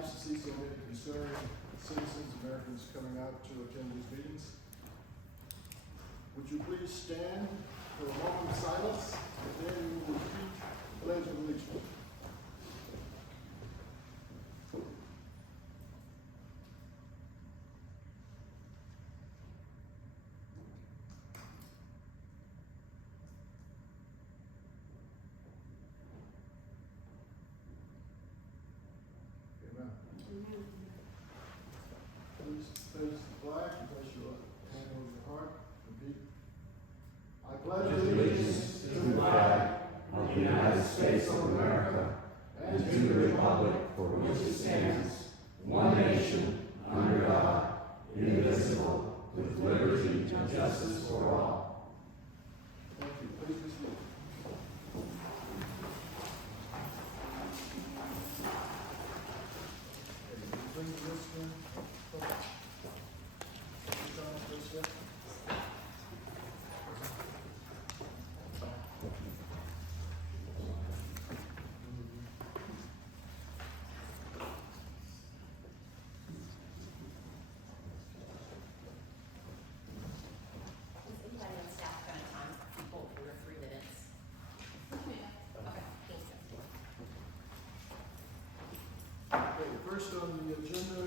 nice to see so many concerned citizens, Americans coming out to attend these meetings. Would you please stand for a moment of silence, and then we will repeat the Pledge of Allegiance. Please face the flag and place your hand over your heart. Repeat. I pledge allegiance to the flag of the United States of America and to the republic for which it stands, one nation, under God, indivisible, with liberty and justice for all. Thank you. Please be seated. First on the agenda,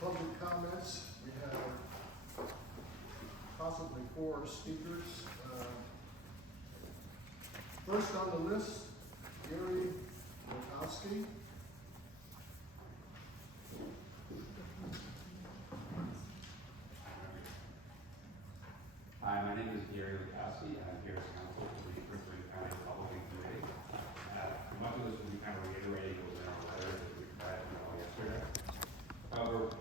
public comments. We have possibly 4 speakers. First on the list, Gary Wachowski. Hi, my name is Gary Wachowski. I'm here as counsel for the Prince William County Republican Committee. Much of this will be kind of reiterating what was in our letter that we provided you all yesterday. However,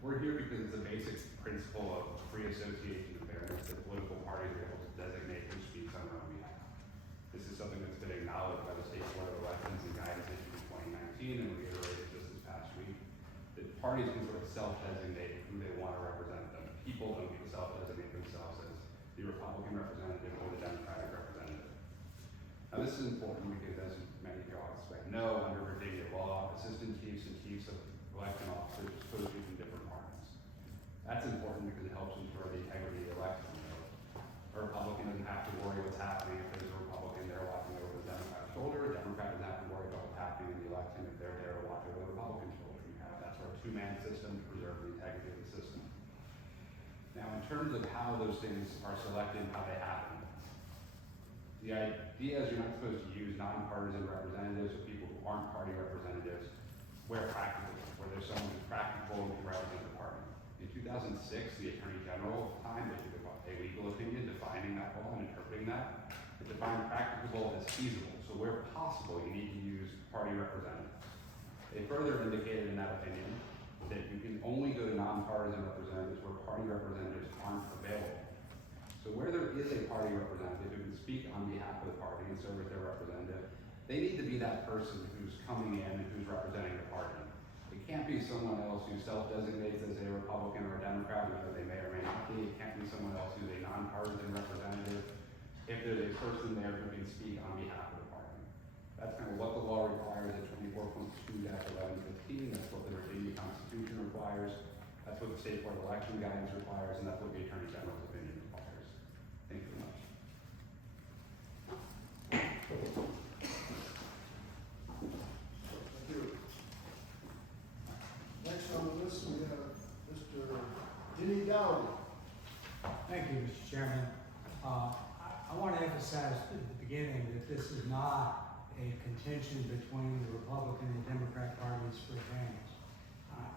we're here because it's a basic principle of free association and fairness that political parties are able to designate who speaks on their own behalf. This is something that's been acknowledged by the State Board of Elections and guidance issued in 2019 and reiterated just this past week, that parties can sort of self-designate who they want to represent them. People don't need to self-designate themselves as the Republican representative or the Democratic representative. Now this is important because, as many of you all expect, know under Virginia law, assistant chiefs and chiefs of election officers are supposed to be from different parties. That's important because it helps ensure the integrity of the election. A Republican doesn't have to worry what's happening if there's a Republican there watching over the Democrat's shoulder. A Democrat doesn't have to worry about what's happening in the election if they're there to watch over the Republican's shoulder. That's our two-man system to preserve the integrity of the system. Now, in terms of how those things are selected and how they happen, the idea is you're not supposed to use nonpartisan representatives or people who aren't party representatives where practical, where there's someone who's practical and can represent the party. In 2006, the Attorney General at the time issued a legal opinion defining that law and interpreting that. It defined practicable as feasible. So where possible, you need to use party representatives. They further indicated in that opinion that you can only go to nonpartisan representatives where party representatives aren't available. So where there is a party representative who can speak on behalf of the party and serve as their representative, they need to be that person who's coming in and who's representing the party. It can't be someone else who self-designates as a Republican or a Democrat, whether they may or may not be. It can't be someone else who's a nonpartisan representative if there's a person there who can speak on behalf of the party. That's kind of what the law requires at 24.2-1115. That's what the Virginia Constitution requires. That's what the State Board of Election guidance requires, and that's what the Attorney General's opinion requires. Thank you very much. Thank you. Next on the list, we have Mr. Denny Dowdy. Thank you, Mr. Chairman. I want to emphasize at the beginning that this is not a contention between the Republican and Democrat parties for advantage.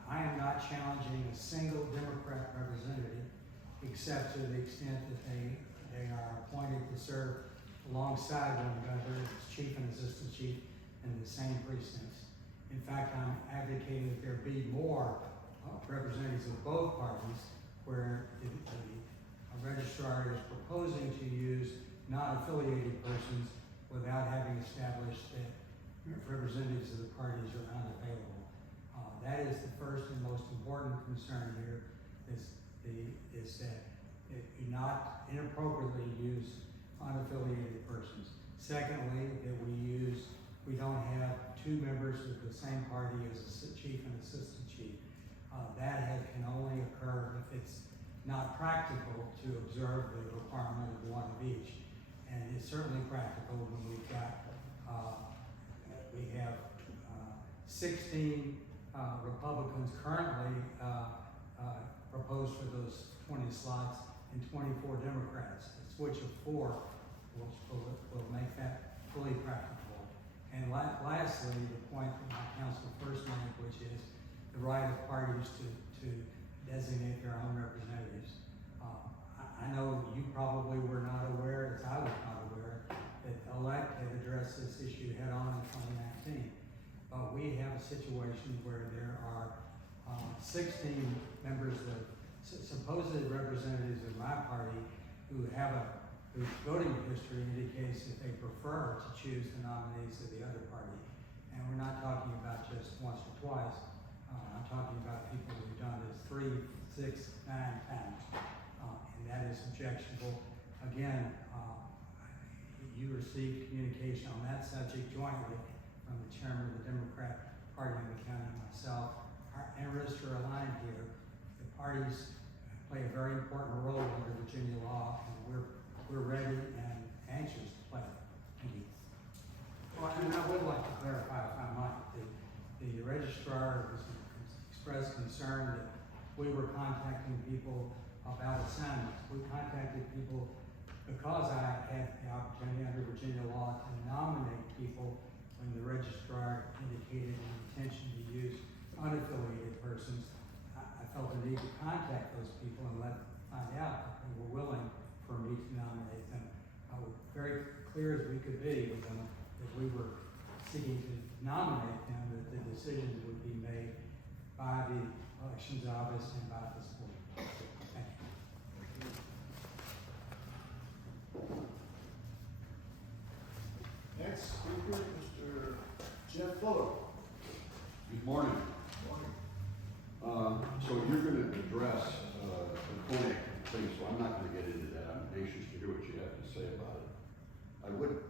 I am not challenging a single Democrat representative, except to the extent that they are appointed to serve alongside one another as chief and assistant chief in the same precincts. In fact, I'm advocating that there be more representatives of both parties, where the registrar is proposing to use non-affiliated persons without having established that representatives of the parties are unavailable. That is the first and most important concern here, is that you not inappropriately use unaffiliated persons. Secondly, that we use We don't have two members of the same party as a chief and assistant chief. That can only occur if it's not practical to observe the requirement of one of each. And it's certainly practical when we have 16 Republicans currently proposed for those 20 slots and 24 Democrats. A switch of 4 will make that fully practicable. And lastly, the point that my counsel first made, which is the right of parties to designate their own representatives. I know you probably were not aware, as I was not aware, that ELECT had addressed this issue head on in 2019. But we have a situation where there are 16 members of supposed representatives of my party whose voting history indicates that they prefer to choose the nominees of the other party. And we're not talking about just once or twice. I'm talking about people who've done this 3, 6, 9 times. And that is objectionable. Again, you received communication on that subject jointly from the chairman of the Democrat Party in the county and myself. Our interests are aligned here. The parties play a very important role under Virginia law, and we're ready and anxious to play it. Thank you. Well, and I would like to clarify, if I might, the registrar has expressed concern that we were contacting people about assignments. We contacted people because I had the opportunity under Virginia law to nominate people when the registrar indicated an intention to use unaffiliated persons. I felt the need to contact those people and find out that they were willing for me to nominate them. I was very clear as we could be with them that we were seeking to nominate them, that the decisions would be made by the Elections Office and by this board. Thank you. Next speaker, Mr. Jeff Fuller. Good morning. So you're going to address the KONNECH thing, so I'm not going to get into that. I'm anxious to hear what you have to say about it. I would,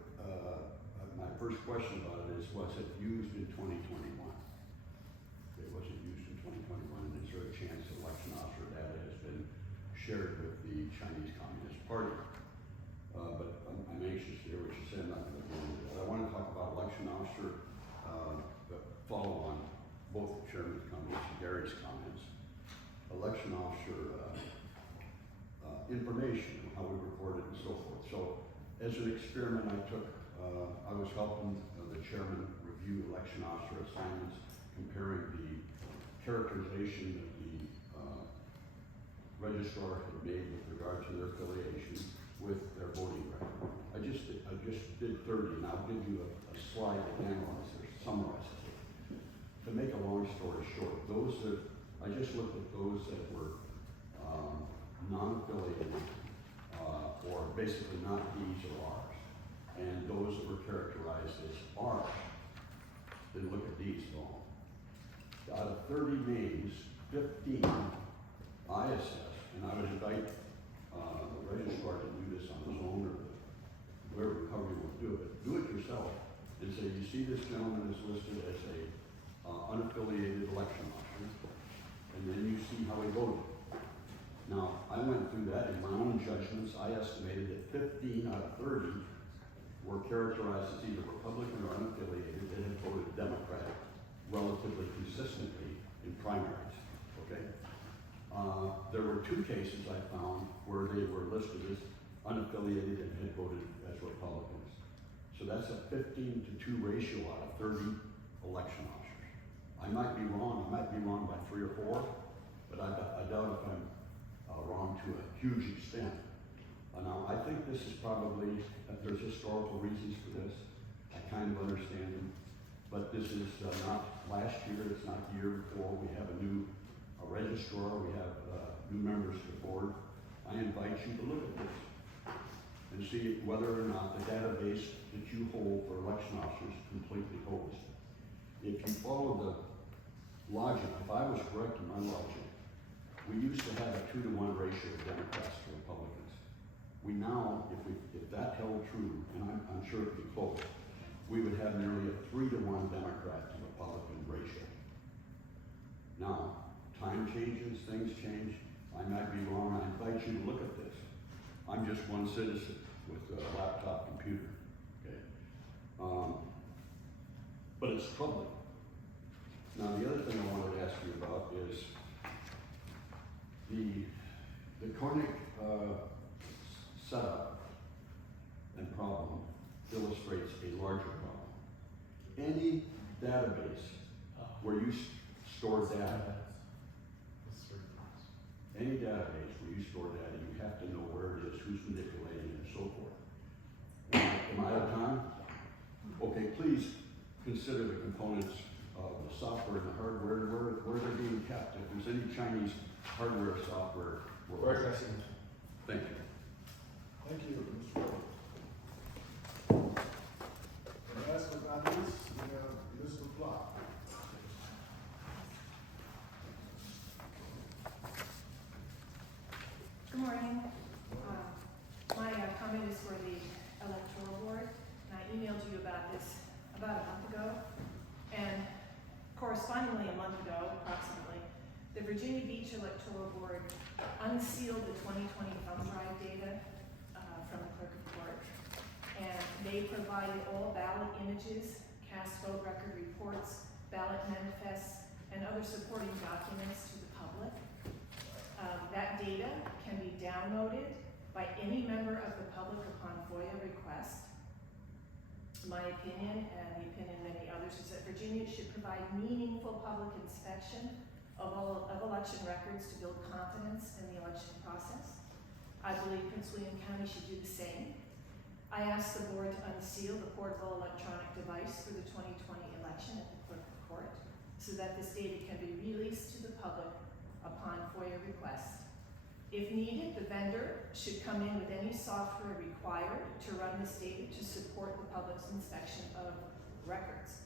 my first question about it is, was it used in 2021? Okay, was it used in 2021? And is there a chance that election officer data has been shared with the Chinese Communist Party? But I'm anxious to hear what you say. I'm not going to go into that. I want to talk about election officer, follow on both Chairman's comments and Gary's comments. Election officer information, how we record it and so forth. So as an experiment I took, I was helping the chairman review election officer assignments, comparing the characterization that the registrar had made with regard to their affiliation with their voting record. I just did 30, and I'll give you a slide that analyzes or summarizes it. To make a long story short, I just looked at those that were non-affiliated, or basically not D's or R's, and those that were characterized as R's. Didn't look at D's at all. Out of 30 names, 15 I assessed, and I would invite the registrar to do this on his own, or however you want to do it, but do it yourself, and say, you see this gentleman is listed as a unaffiliated election officer, and then you see how he voted. Now, I went through that in my own judgments. I estimated that 15 out of 30 were characterized as either Republican or unaffiliated that had voted Democrat relatively consistently in primaries, okay? There were 2 cases I found where they were listed as unaffiliated and had voted as Republicans. So that's a 15-2 ratio out of 30 election officers. I might be wrong by 3 or 4, but I doubt if I'm wrong to a huge extent. Now, I think this is probably, there's historical reasons for this. I kind of understand them, but this is not last year, it's not the year before. We have a new registrar, we have new members to the board. I invite you to look at this and see whether or not the database that you hold for election officers completely holds. If you follow the logic, if I was correct in my logic, we used to have a 2-to-1 ratio of Democrats to Republicans. We now, if that held true, and I'm sure it'd be close, we would have nearly a 3-to-1 Democrat to Republican ratio. Now, time changes, things change. I might be wrong. I invite you to look at this. I'm just one citizen with a laptop computer, okay? But it's troubling. Now, the other thing I wanted to ask you about is the KONNECH setup and problem illustrates a larger problem. Any database where you store data, any database where you store data, you have to know where it is, who's manipulating it, and so forth. Am I out of time? Okay, please consider the components of the software and the hardware, where they're being kept. If there's any Chinese hardware or software, we're addressing it. Thank you. Thank you, Mr. Rowe. And last but not least, we have Elizabeth Block. Good morning. My comment is for the electoral board, and I emailed you about this about a month ago, and correspondingly a month ago, approximately, the Virginia Beach Electoral Board unsealed the 2020 thumb drive data from the clerk of court, and they provided all ballot images, cast vote record reports, ballot manifests, and other supporting documents to the public. That data can be downloaded by any member of the public upon FOIA request. My opinion, and the opinion of many others, is that Virginia should provide meaningful public inspection of election records to build confidence in the election process. I believe Prince William County should do the same. I asked the board to unseal the portable electronic device for the 2020 election at the clerk of court so that this data can be released to the public upon FOIA request. If needed, the vendor should come in with any software required to run this data to support the public's inspection of records.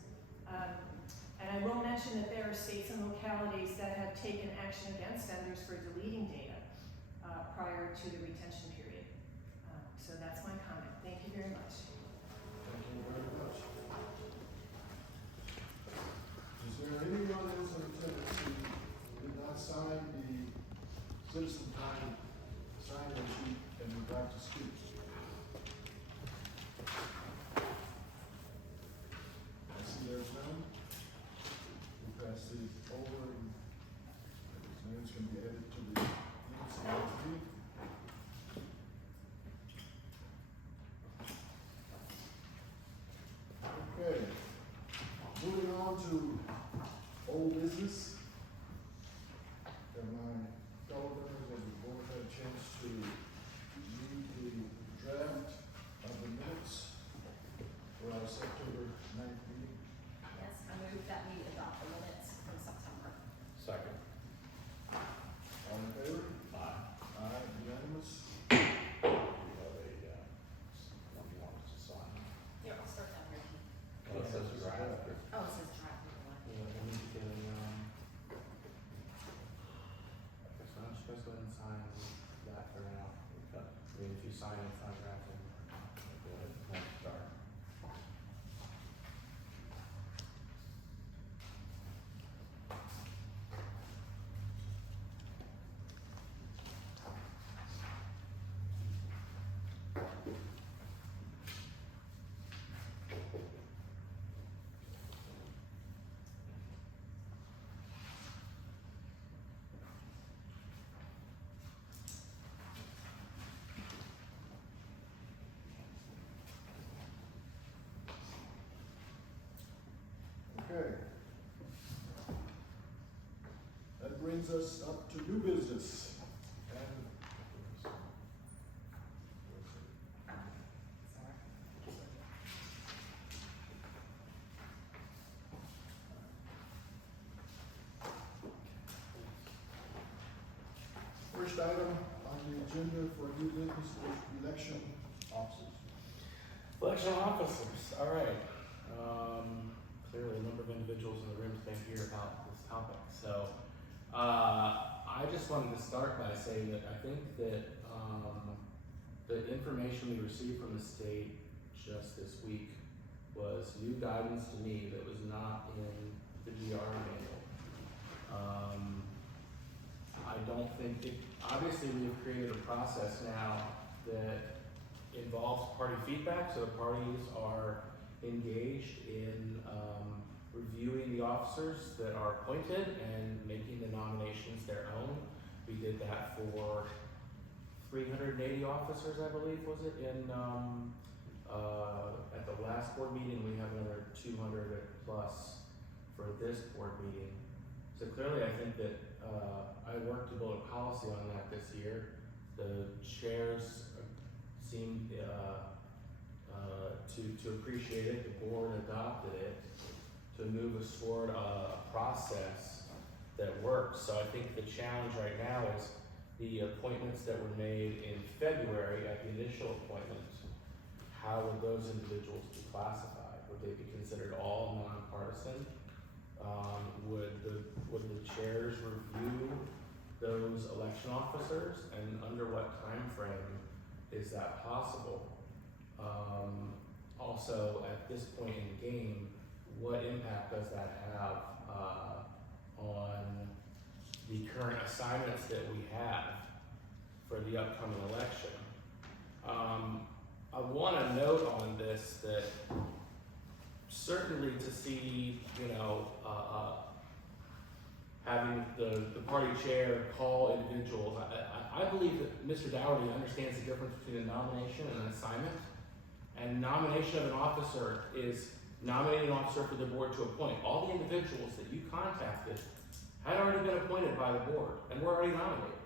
And I will mention that there are states and localities that have taken action against vendors for deleting data prior to the retention period. So that's my comment. Thank you very much. Thank you very much. Is there anyone else in attendance who did not sign the citizen time sign-in sheet and would like to speak? I see there's none. We'll pass these over and his names can be added to the minutes of next meeting. Okay, moving on to old business. Have my fellow members of the board had a chance to read the draft of the minutes for our September 9th meeting? Yes, I move that we adopt the minutes from September. Second. All in favor? Aye. Aye, unanimous. We have one you want us to sign. Here, I'll start that here. Well, it says draft. Oh, it says draft. Yeah, I need to get a, okay, so I'm just gonna go ahead and sign that for now. Okay. I mean, if you sign it, it's not drafted. Go ahead, next start. Okay. That brings us up to new business. And first item on the agenda for new business is election officers. Election officers, all right. Clearly a number of individuals in the room today hear about this topic. So, I just wanted to start by saying that I think that, the information we received from the state just this week was new guidance to me that was not in the GR manual. I don't think it, obviously we've created a process now that involves party feedback, so the parties are engaged in reviewing the officers that are appointed and making the nominations their own. We did that for 380 officers, I believe, was it, in at the last board meeting. We have another 200 plus for this board meeting. So clearly I think that I worked to build a policy on that this year. The chairs seemed to appreciate it. The board adopted it to move us toward a process that works. So I think the challenge right now is the appointments that were made in February at the initial appointment. How would those individuals be classified? Would they be considered all nonpartisan? Would the chairs review those election officers, and under what time frame is that possible? Also, at this point in the game, what impact does that have on the current assignments that we have for the upcoming election? I want to note on this that certainly to see, having the party chair call individuals, I believe that Mr. Dougherty understands the difference between a nomination and an assignment. And nomination of an officer is nominating an officer for the board to appoint. All the individuals that you contacted had already been appointed by the board and were already nominated.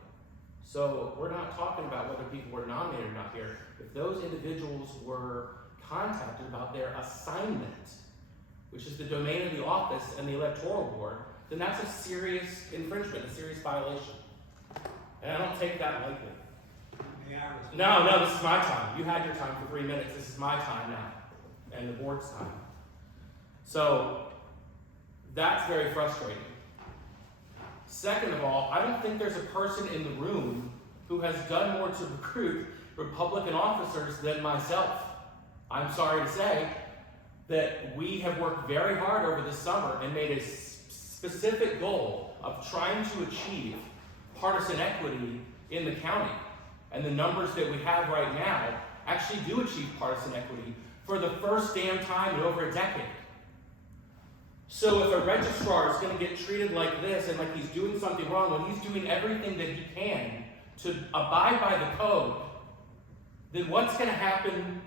So we're not talking about whether people were nominated or not here. If those individuals were contacted about their assignment, which is the domain of the office and the electoral board, then that's a serious infringement, a serious violation. And I don't take that lightly. No, this is my time. You had your time for 3 minutes. This is my time now, and the board's time. So that's very frustrating. Second of all, I don't think there's a person in the room who has done more to recruit Republican officers than myself. I'm sorry to say that we have worked very hard over the summer and made a specific goal of trying to achieve partisan equity in the county. And the numbers that we have right now actually do achieve partisan equity for the first damn time in over a decade. So if a registrar is going to get treated like this and like he's doing something wrong when he's doing everything that he can to abide by the code, then what's going to happen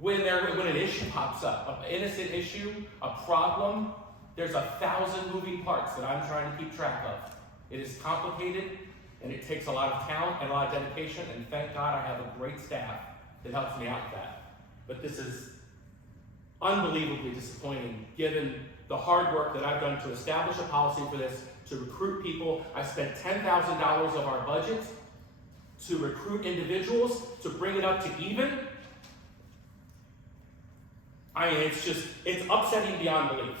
when an issue pops up, an innocent issue, a problem? There's 1,000 moving parts that I'm trying to keep track of. It is complicated, and it takes a lot of talent and a lot of dedication, and thank God I have a great staff that helps me out with that. But this is unbelievably disappointing given the hard work that I've done to establish a policy for this, to recruit people. I spent $10,000 of our budget to recruit individuals, to bring it up to even. I mean, it's upsetting beyond belief.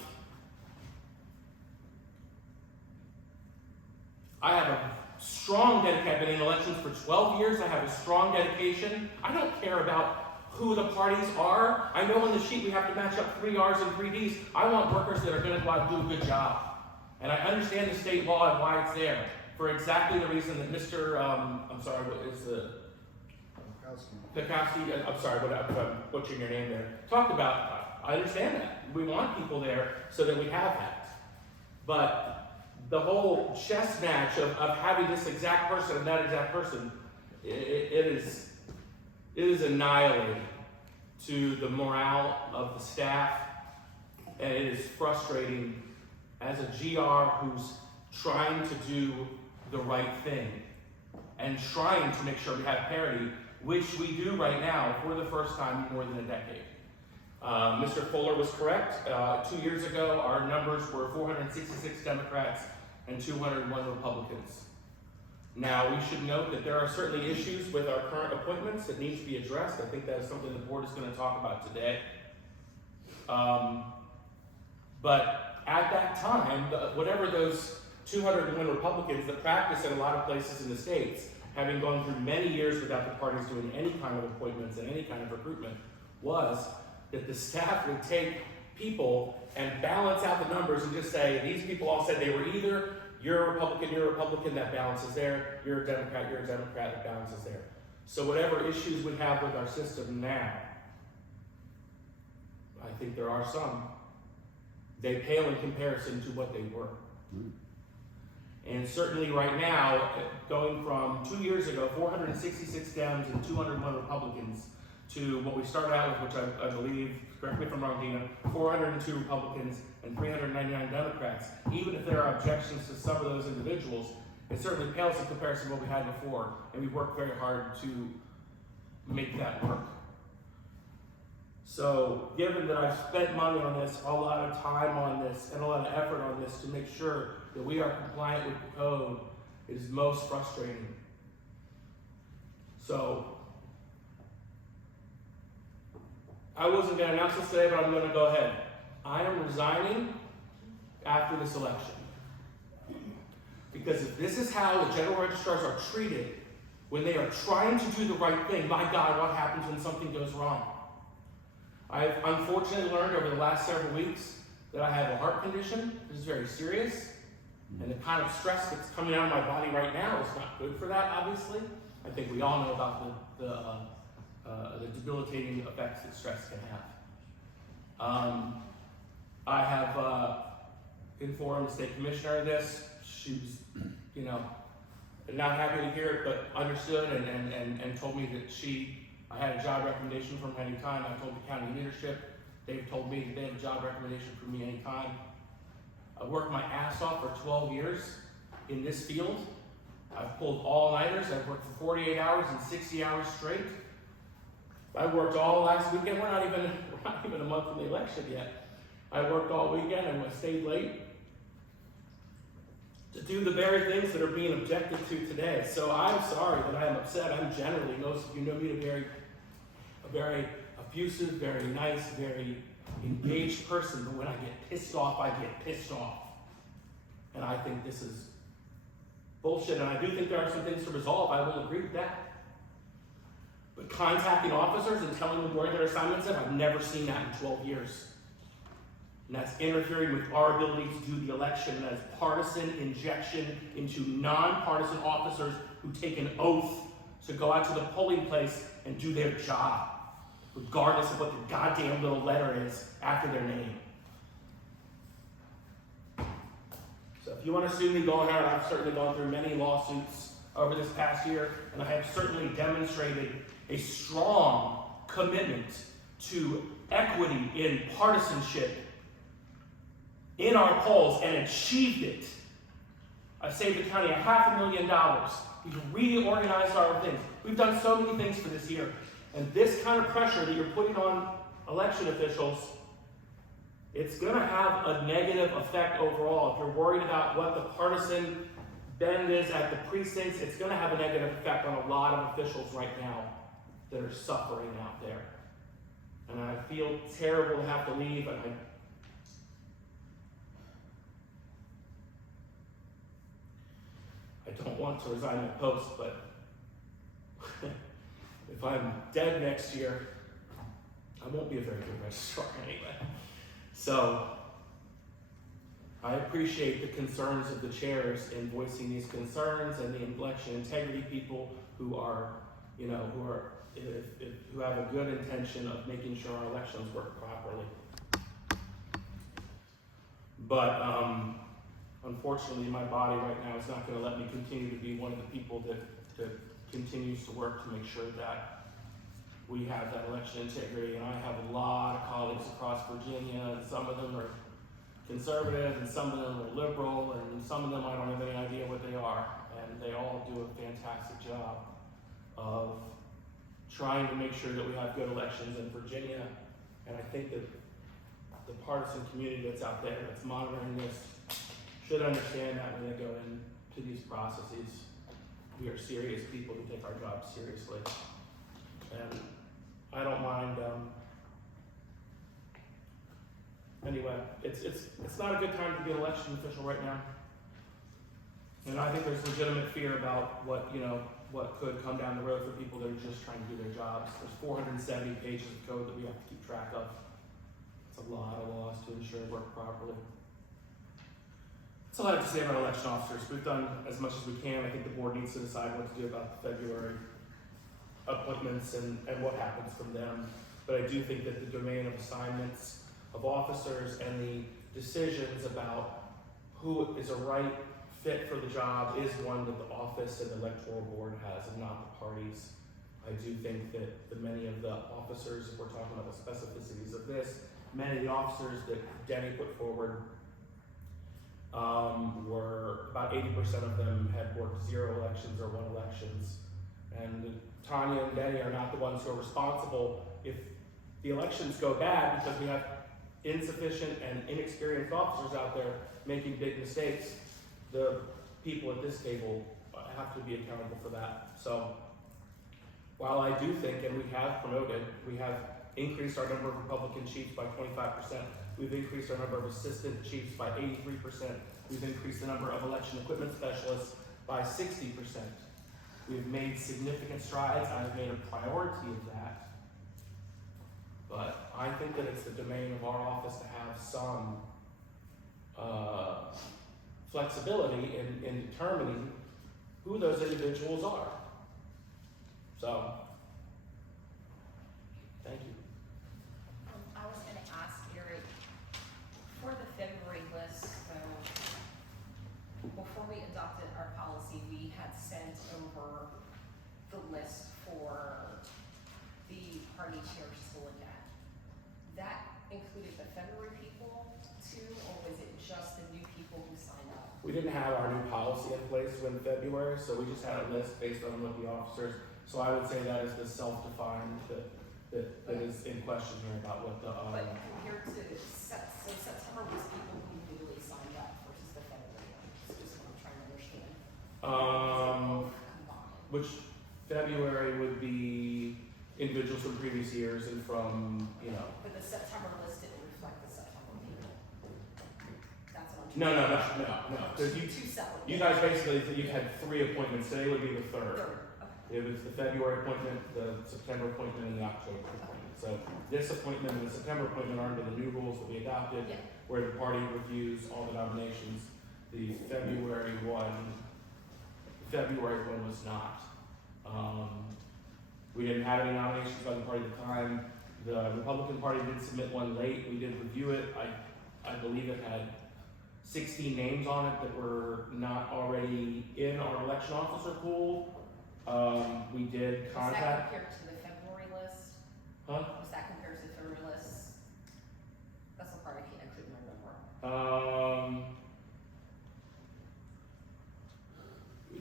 I have a strong dedication. I've been in elections for 12 years. I have a strong dedication. I don't care about who the parties are. I know on the sheet we have to match up 3 R's and 3 D's. I want workers that are going to go out and do a good job. And I understand the state law and why it's there, for exactly the reason that Mr. I'm sorry, what is the... Pikowski, I'm sorry, I'm butchering your name there, talked about. I understand that. We want people there so that we have that. But the whole chess match of having this exact person and that exact person, it is annihilating to the morale of the staff, and it is frustrating as a GR who's trying to do the right thing and trying to make sure we have parity, which we do right now for the first time in more than a decade. Mr. Fuller was correct. 2 years ago, our numbers were 466 Democrats and 201 Republicans. Now, we should note that there are certainly issues with our current appointments that need to be addressed. I think that is something the board is going to talk about today. But at that time, whatever those 201 Republicans that practice in a lot of places in the states, having gone through many years without the parties doing any kind of appointments and any kind of recruitment, was that the staff would take people and balance out the numbers and just say, these people all said they were either, you're a Republican, that balances there, you're a Democrat, that balances there. So whatever issues we have with our system now, I think there are some, they pale in comparison to what they were. And certainly right now, going from 2 years ago, 466 Dems and 201 Republicans, to what we started out with, which I believe, correct me if I'm wrong, Dina, 402 Republicans and 399 Democrats. Even if there are objections to some of those individuals, it certainly pales in comparison to what we had before, and we worked very hard to make that work. So, given that I've spent money on this, a lot of time on this, and a lot of effort on this to make sure that we are compliant with the code, it is most frustrating. So, I wasn't going to announce this today, but I'm going to go ahead. I am resigning after this election. Because if this is how the general registrars are treated when they are trying to do the right thing, my God, what happens when something goes wrong? I've unfortunately learned over the last several weeks that I have a heart condition. This is very serious. And the kind of stress that's coming out of my body right now is not good for that, obviously. I think we all know about the debilitating effects that stress can have. I have informed the state commissioner of this. She's, not happy to hear it, but understood and told me that I had a job recommendation from her anytime. I told the county leadership. They've told me that they have a job recommendation for me anytime. I worked my ass off for 12 years in this field. I've pulled all-nighters. I've worked for 48 hours and 60 hours straight. I worked all last weekend. We're not even a month from the election yet. I worked all weekend and I stayed late to do the very things that are being objected to today. So I'm sorry that I'm upset. I'm generally, most of you know me, a very effusive, very nice, very engaged person. But when I get pissed off, I get pissed off. And I think this is bullshit. And I do think there are some things to resolve. I will agree with that. But contacting officers and telling them where their assignments are, I've never seen that in 12 years. And that's interfering with our ability to do the election. And that is partisan injection into nonpartisan officers who take an oath to go out to the polling place and do their job, regardless of what the goddamn little letter is after their name. So if you want to sue me, go ahead. I've certainly gone through many lawsuits over this past year, and I have certainly demonstrated a strong commitment to equity in partisanship in our polls and achieved it. I've saved the county $500,000. We've reorganized our things. We've done so many things for this year. And this kind of pressure that you're putting on election officials, it's going to have a negative effect overall. If you're worried about what the partisan bend is at the precincts, it's going to have a negative effect on a lot of officials right now that are suffering out there. And I feel terrible to have to leave, and I don't want to resign my post, but if I'm dead next year, I won't be a very good registrar anyway. So I appreciate the concerns of the chairs in voicing these concerns, and the election integrity people who have a good intention of making sure our elections work properly. But unfortunately, my body right now is not going to let me continue to be one of the people that continues to work to make sure that we have that election integrity. And I have a lot of colleagues across Virginia, and some of them are conservative, and some of them are liberal, and some of them I don't have any idea what they are. And they all do a fantastic job of trying to make sure that we have good elections in Virginia. And I think that the partisan community that's out there that's monitoring this should understand that when they go into these processes. We are serious people who take our jobs seriously. And I don't mind, anyway, it's not a good time to be an election official right now. And I think there's legitimate fear about what, what could come down the road for people that are just trying to do their jobs. There's 470 pages of code that we have to keep track of. It's a lot of laws to ensure it work properly. That's all I have to say about election officers. We've done as much as we can. I think the board needs to decide what to do about the February appointments and what happens from them. But I do think that the domain of assignments of officers and the decisions about who is a right fit for the job is one that the office and the electoral board has, and not the parties. I do think that many of the officers, if we're talking about the specificities of this, many of the officers that Denny put forward were about 80% of them had worked 0 elections or 1 elections. And Tanya and Denny are not the ones who are responsible if the elections go bad, because we have insufficient and inexperienced officers out there making big mistakes. The people at this table have to be accountable for that. So while I do think, and we have promoted, we have increased our number of Republican chiefs by 25%, we've increased our number of assistant chiefs by 83%, we've increased the number of election equipment specialists by 60%. We've made significant strides. I've made a priority of that. But I think that it's the domain of our office to have some flexibility in determining who those individuals are. So, thank you. I was going to ask Eric, for the February list, so before we adopted our policy, we had sent over the list for the party chairs to look at. That included the February people too, or was it just the new people who signed up? We didn't have our new policy in place in February, so we just had a list based on what the officers. So I would say that is the self-defined that is in question here about what the. But compared to September was people who newly signed up versus the February one. This is what I'm trying to understand. Um, Combined. Which February would be individuals from previous years and from, you know. But the September list didn't reflect the September people. That's what I'm No. trying Because Two separate. you guys basically, you had 3 appointments. Today would be the third. Okay. It was the February appointment, the September appointment, and the October appointment. So this appointment and the September appointment are under the new rules that we adopted, Yeah. where the party reviews all the nominations. The February one was not. We didn't have any nominations by the party at the time. The Republican Party did submit one late. We did review it. I believe it had 16 names on it that were not already in our election officer pool. We did Was that contact. compared to the February list? Huh? Was that compared to the February list? That's the part I couldn't remember.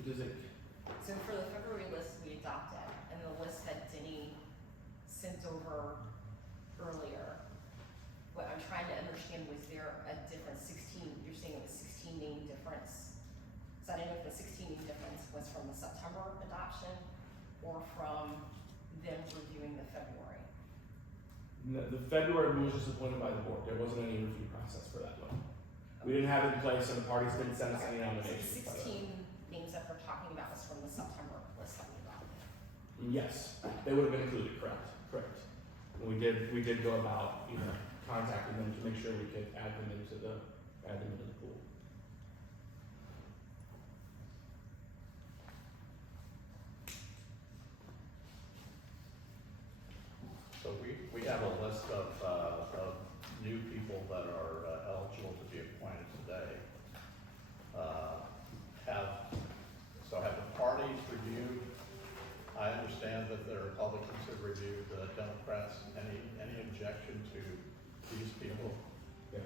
Does it? So for the February list we adopted, and the list that Denny sent over earlier, what I'm trying to understand, was there a difference, 16, you're saying it was 16 name difference? So I didn't know if the 16 name difference was from the September adoption or from them reviewing the February. No, the February one was just appointed by the board. There wasn't any review process for that one. We didn't have it in place, and the parties didn't send us any So the nominations. by the way. 16 names that we're talking about is from the September list that we adopted. Yes, they would have been included. Correct. And we did go about, contacting them to make sure we could add them into the pool. So we have a list of new people that are eligible to be appointed today. Have the parties reviewed? I understand that the Republicans have reviewed, the Democrats. Any objection to these people? Yeah.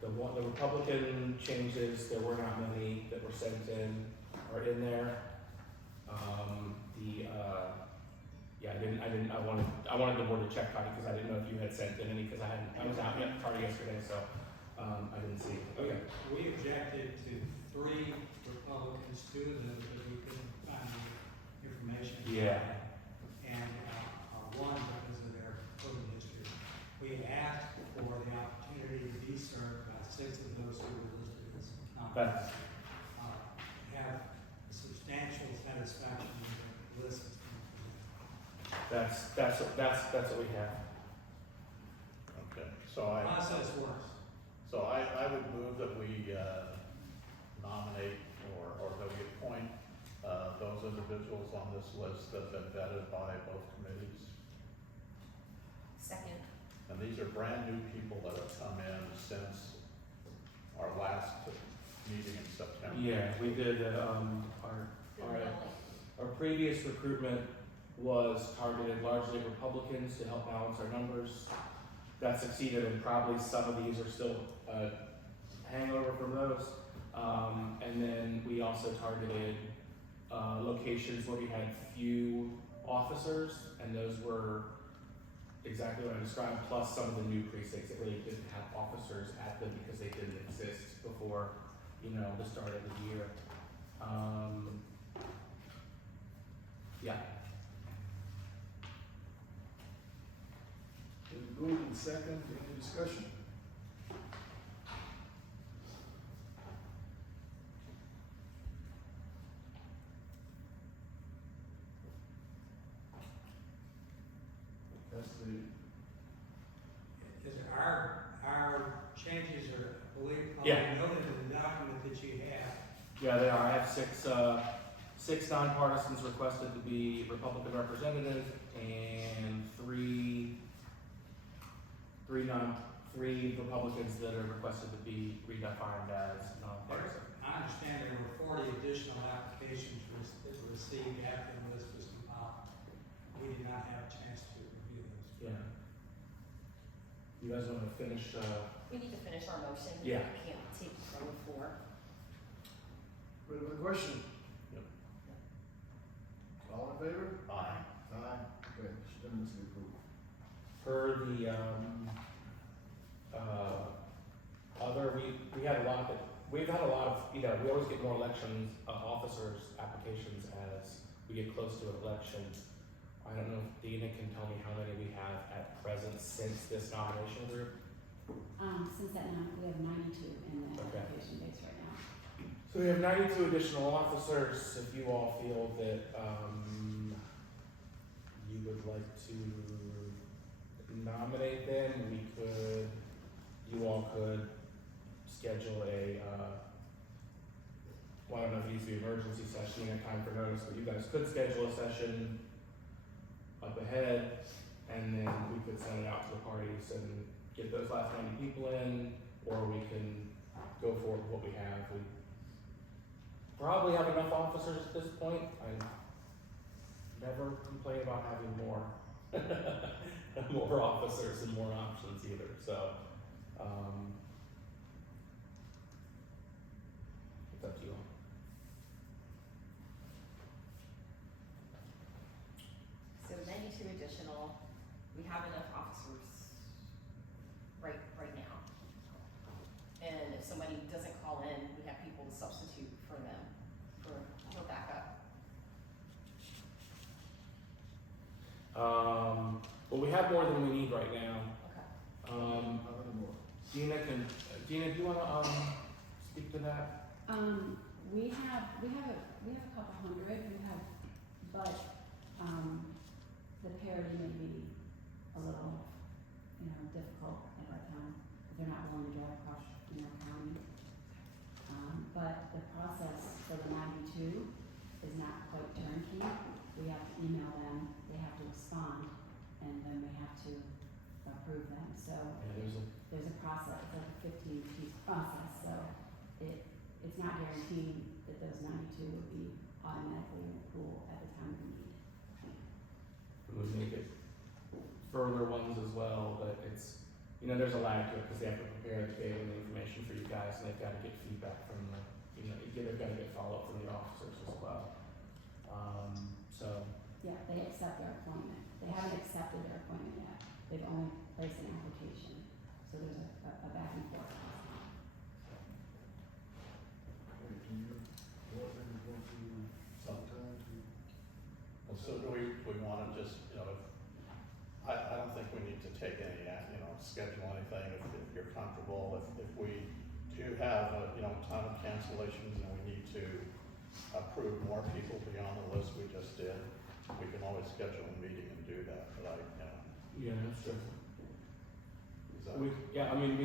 The Republican changes, there were not many that were sent in, are in there. I wanted the board to check Connie, because I didn't know if you had sent in any, because I was out at the party yesterday, so, I didn't see. Okay. We objected to 3 Republicans, 2 of them, because we couldn't find the information. Yeah. And one because of their voting history. We had asked for the opportunity to be served by 6 of those who were listed as nominees. That's, Have substantial satisfaction That's what we have. Okay, so Process works. I would move that we nominate or that we appoint those individuals on this list that have been vetted by both committees. Second. And these are brand new people that have come in since our last meeting in September. Yeah, we did, our previous recruitment was targeted largely at Republicans to help balance our numbers. That succeeded, and probably some of these are still hangover from those. And then we also targeted locations where we had few officers, and those were exactly what I described, plus some of the new precincts that really didn't have officers at them because they didn't exist before, the start of the year. Yeah. Been moved and second, any discussion? That's the, Is our changes are, Yeah. noted in the document that you have. Yeah, they are. I have six nonpartisans requested to be Republican representative, and three Republicans that are requested to be redefined as nonpartisan. I understand there were 40 additional applications that were received after the list was compiled. We did not have a chance to review those. Yeah. You guys want to finish? We need to finish our motion. Yeah. We can't take it from the floor. wait a question? Yep. All in favor? Aye. Aye. Okay, unanimously approved. Per the we've had a lot of, we always get more elections, officers applications as we get close to an election. I don't know if Dina can tell me how many we have at present since this nomination group. Since that now, we have 92 in the Okay. application base right now. So we have 92 additional officers. If you all feel that you would like to nominate them, you all could schedule well, I don't know if it needs to be an emergency session in time for notice, but you guys could schedule a session up ahead, and then we could send it out to the parties and get those last 90 people in, or we can go forward with what we have. We probably have enough officers at this point. I never complain about having more more officers and more options either. So it's up to you all. So 92 additional, we have enough officers right now. And if somebody doesn't call in, we have people to substitute for them, for backup. Well, we have more than we need right now. Okay. How many more? Dina, do you wanna speak to that? We have a couple hundred. But the parity may be a little, difficult at our town. They're not willing to drive across, county. But the process for the 92 is not quite turnkey. We have to email them, they have to respond, and then we have to approve them. So Yeah, there's a process, it's like a 15-piece process, so it's not guaranteed that those 92 will be automatically in the pool at the time of need. we would make it further ones as well, but it's, there's a lag to it because they have to prepare the data and the information for you guys, and they've got to get feedback from they've got to get follow-up from the officers as well. So. Yeah, they accept their appointment. They haven't accepted their appointment yet. They've only placed an application. So there's a back and forth. Wait, can you, board members go through sometime to? So do we wanna just, I don't think we need to take any, schedule anything if you're comfortable. If we do have a, ton of cancellations and we need to approve more people beyond the list we just did, we can always schedule a meeting and do that, but Yeah, that's true. is that? Yeah, I mean,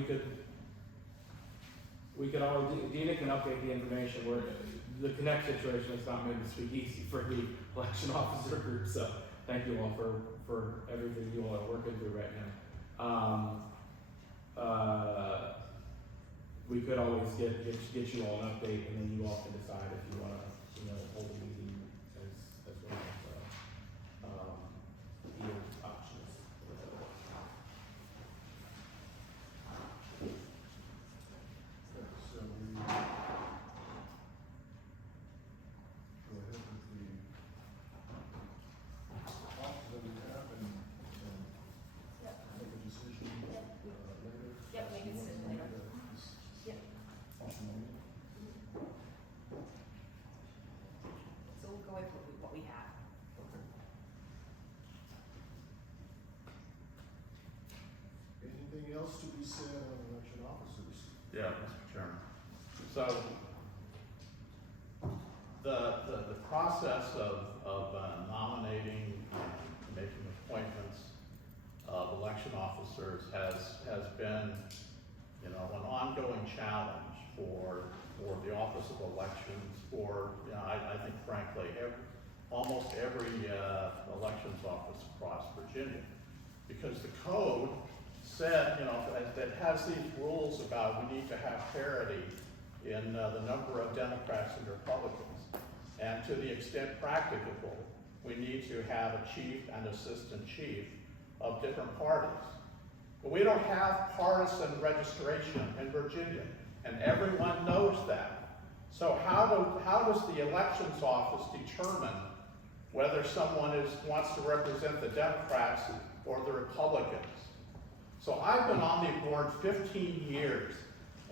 we could always, Dina can update the information where the CONNECH situation is not made to speak easy for the election officer group, so thank you all for everything you all are working through right now. We could always get you all an update, and then you all can decide if you wanna, hold a meeting as well, so, either options. So we go ahead with the options that we have and make a decision later. Yep, make a decision later. Yep. So we'll go with what we have. Anything else to be said on election officers? Yeah, Mr. Chairman. So, the process of nominating and making appointments of election officers has been, an ongoing challenge for the Office of Elections, I think frankly, almost every elections office across Virginia. Because the code said, that has these rules about we need to have parity in the number of Democrats and Republicans. And to the extent practicable, we need to have a chief and assistant chief of different parties. But we don't have partisan registration in Virginia, and everyone knows that. So how does the elections office determine whether someone wants to represent the Democrats or the Republicans? So I've been on the board 15 years,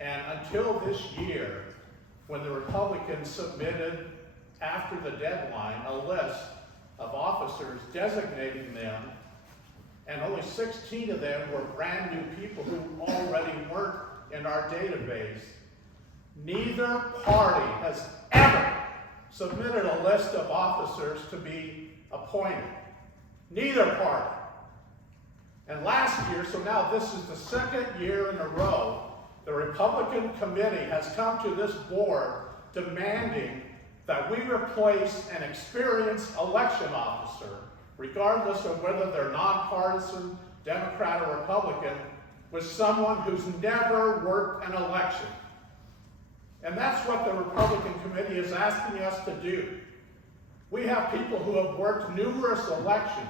and until this year, when the Republicans submitted after the deadline a list of officers designating them, and only 16 of them were brand new people who already weren't in our database, neither party has ever submitted a list of officers to be appointed. Neither party. And last year, so now this is the second year in a row, the Republican committee has come to this board demanding that we replace an experienced election officer, regardless of whether they're nonpartisan, Democrat or Republican, with someone who's never worked an election. And that's what the Republican committee is asking us to do. We have people who have worked numerous elections,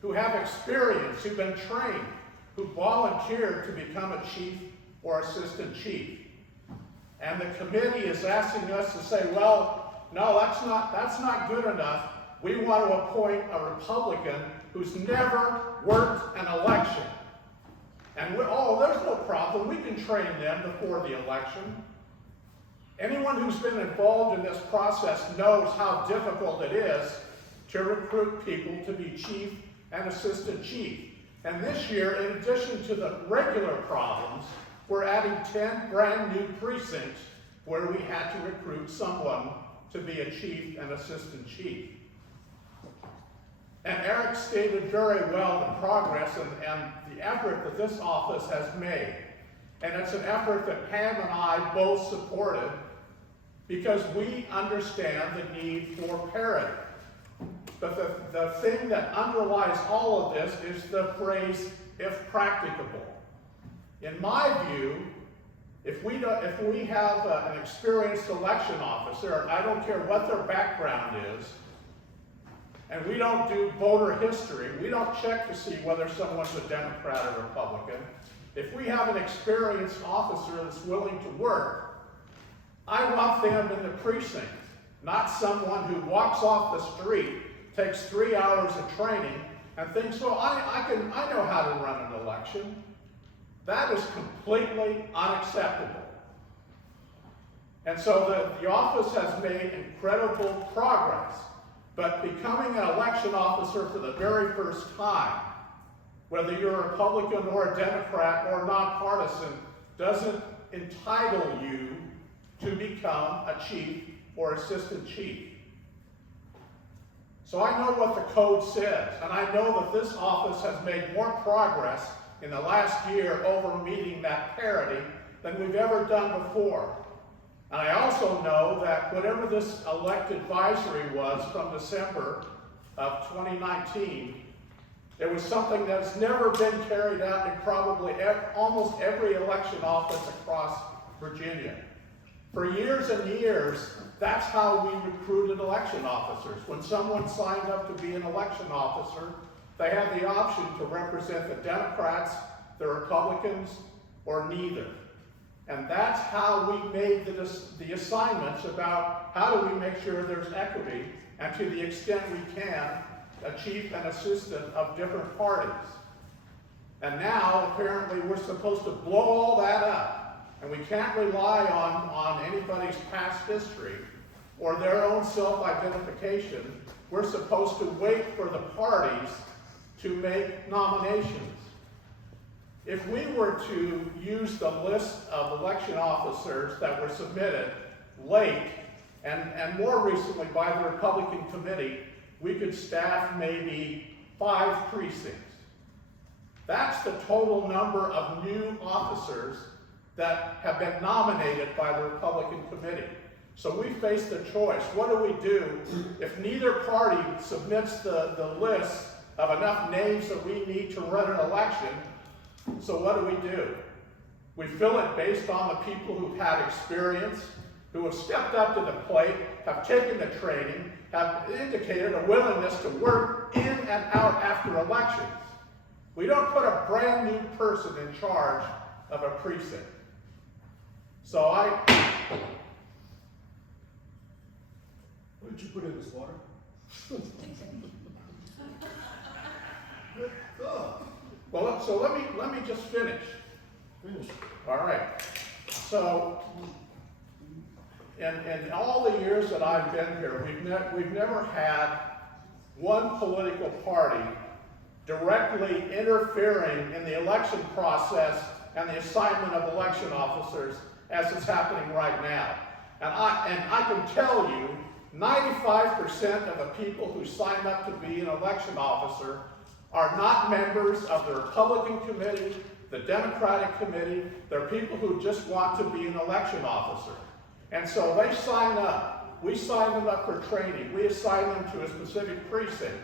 who have experience, who've been trained, who volunteered to become a chief or assistant chief. And the committee is asking us to say, well, no, that's not good enough. We want to appoint a Republican who's never worked an election. And there's no problem. We can train them before the election. Anyone who's been involved in this process knows how difficult it is to recruit people to be chief and assistant chief. And this year, in addition to the regular problems, we're adding 10 brand new precincts where we had to recruit someone to be a chief and assistant chief. And Eric stated very well the progress and the effort that this office has made. And it's an effort that Pam and I both supported because we understand the need for parity. But the thing that underlies all of this is the phrase, if practicable. In my view, if we have an experienced election officer, and I don't care what their background is, and we don't do voter history, we don't check to see whether someone's a Democrat or Republican. If we have an experienced officer that's willing to work, I want them in the precinct, not someone who walks off the street, takes 3 hours of training, and thinks, well, I know how to run an election. That is completely unacceptable. And so the office has made incredible progress, but becoming an election officer for the very first time, whether you're a Republican or a Democrat or nonpartisan, doesn't entitle you to become a chief or assistant chief. So I know what the code says, and I know that this office has made more progress in the last year over meeting that parity than we've ever done before. And I also know that whatever this elect advisory was from December of 2019, it was something that's never been carried out in probably almost every election office across Virginia. For years and years, that's how we recruited election officers. When someone signed up to be an election officer, they had the option to represent the Democrats, the Republicans, or neither. And that's how we made the assignments about how do we make sure there's equity, and to the extent we can, a chief and assistant of different parties. And now, apparently, we're supposed to blow all that up. And we can't rely on anybody's past history or their own self-identification. We're supposed to wait for the parties to make nominations. If we were to use the list of election officers that were submitted late, and more recently by the Republican Committee, we could staff maybe 5 precincts. That's the total number of new officers that have been nominated by the Republican Committee. So we face the choice. What do we do if neither party submits the list of enough names that we need to run an election? So what do? We fill it based on the people who've had experience, who have stepped up to the plate, have taken the training, have indicated a willingness to work in and out after elections. We don't put a brand new person in charge of a precinct. So What did you put in this water? Well, so let me just finish. Finish. All right. So, in all the years that I've been here, we've never had one political party directly interfering in the election process and the assignment of election officers as is happening right now. And I can tell you, 95% of the people who sign up to be an election officer are not members of the Republican Committee, the Democratic Committee. They're people who just want to be an election officer. And so they sign up. We sign them up for training. We assign them to a specific precinct.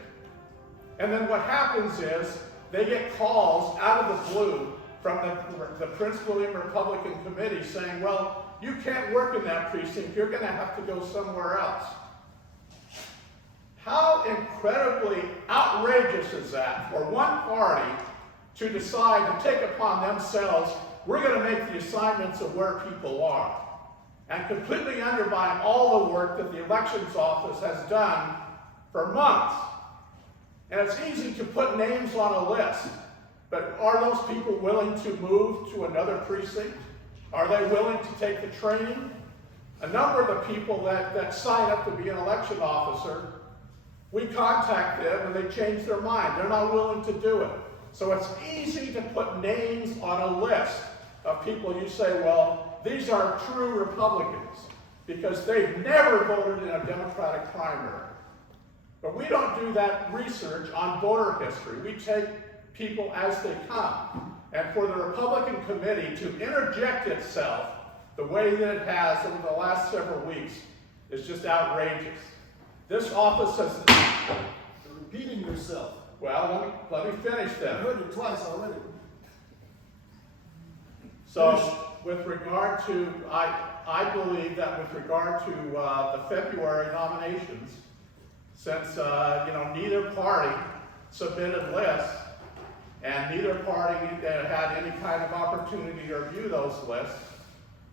And then what happens is they get calls out of the blue from the Prince William Republican Committee saying, well, you can't work in that precinct. You're going to have to go somewhere else. How incredibly outrageous is that for one party to decide to take upon themselves, we're going to make the assignments of where people are, and completely undermine all the work that the elections office has done for months. And it's easy to put names on a list, but are those people willing to move to another precinct? Are they willing to take the training? A number of the people that sign up to be an election officer, we contact them and they change their mind. They're not willing to do it. So it's easy to put names on a list of people you say, well, these are true Republicans because they've never voted in a Democratic primary. But we don't do that research on voter history. We take people as they come. And for the Republican Committee to interject itself the way that it has over the last several weeks is just outrageous. This office has... You're repeating yourself. Well, let me finish then. I heard it twice already. So, with regard to, I believe that with regard to the February nominations, since neither party submitted lists, and neither party had any kind of opportunity to review those lists,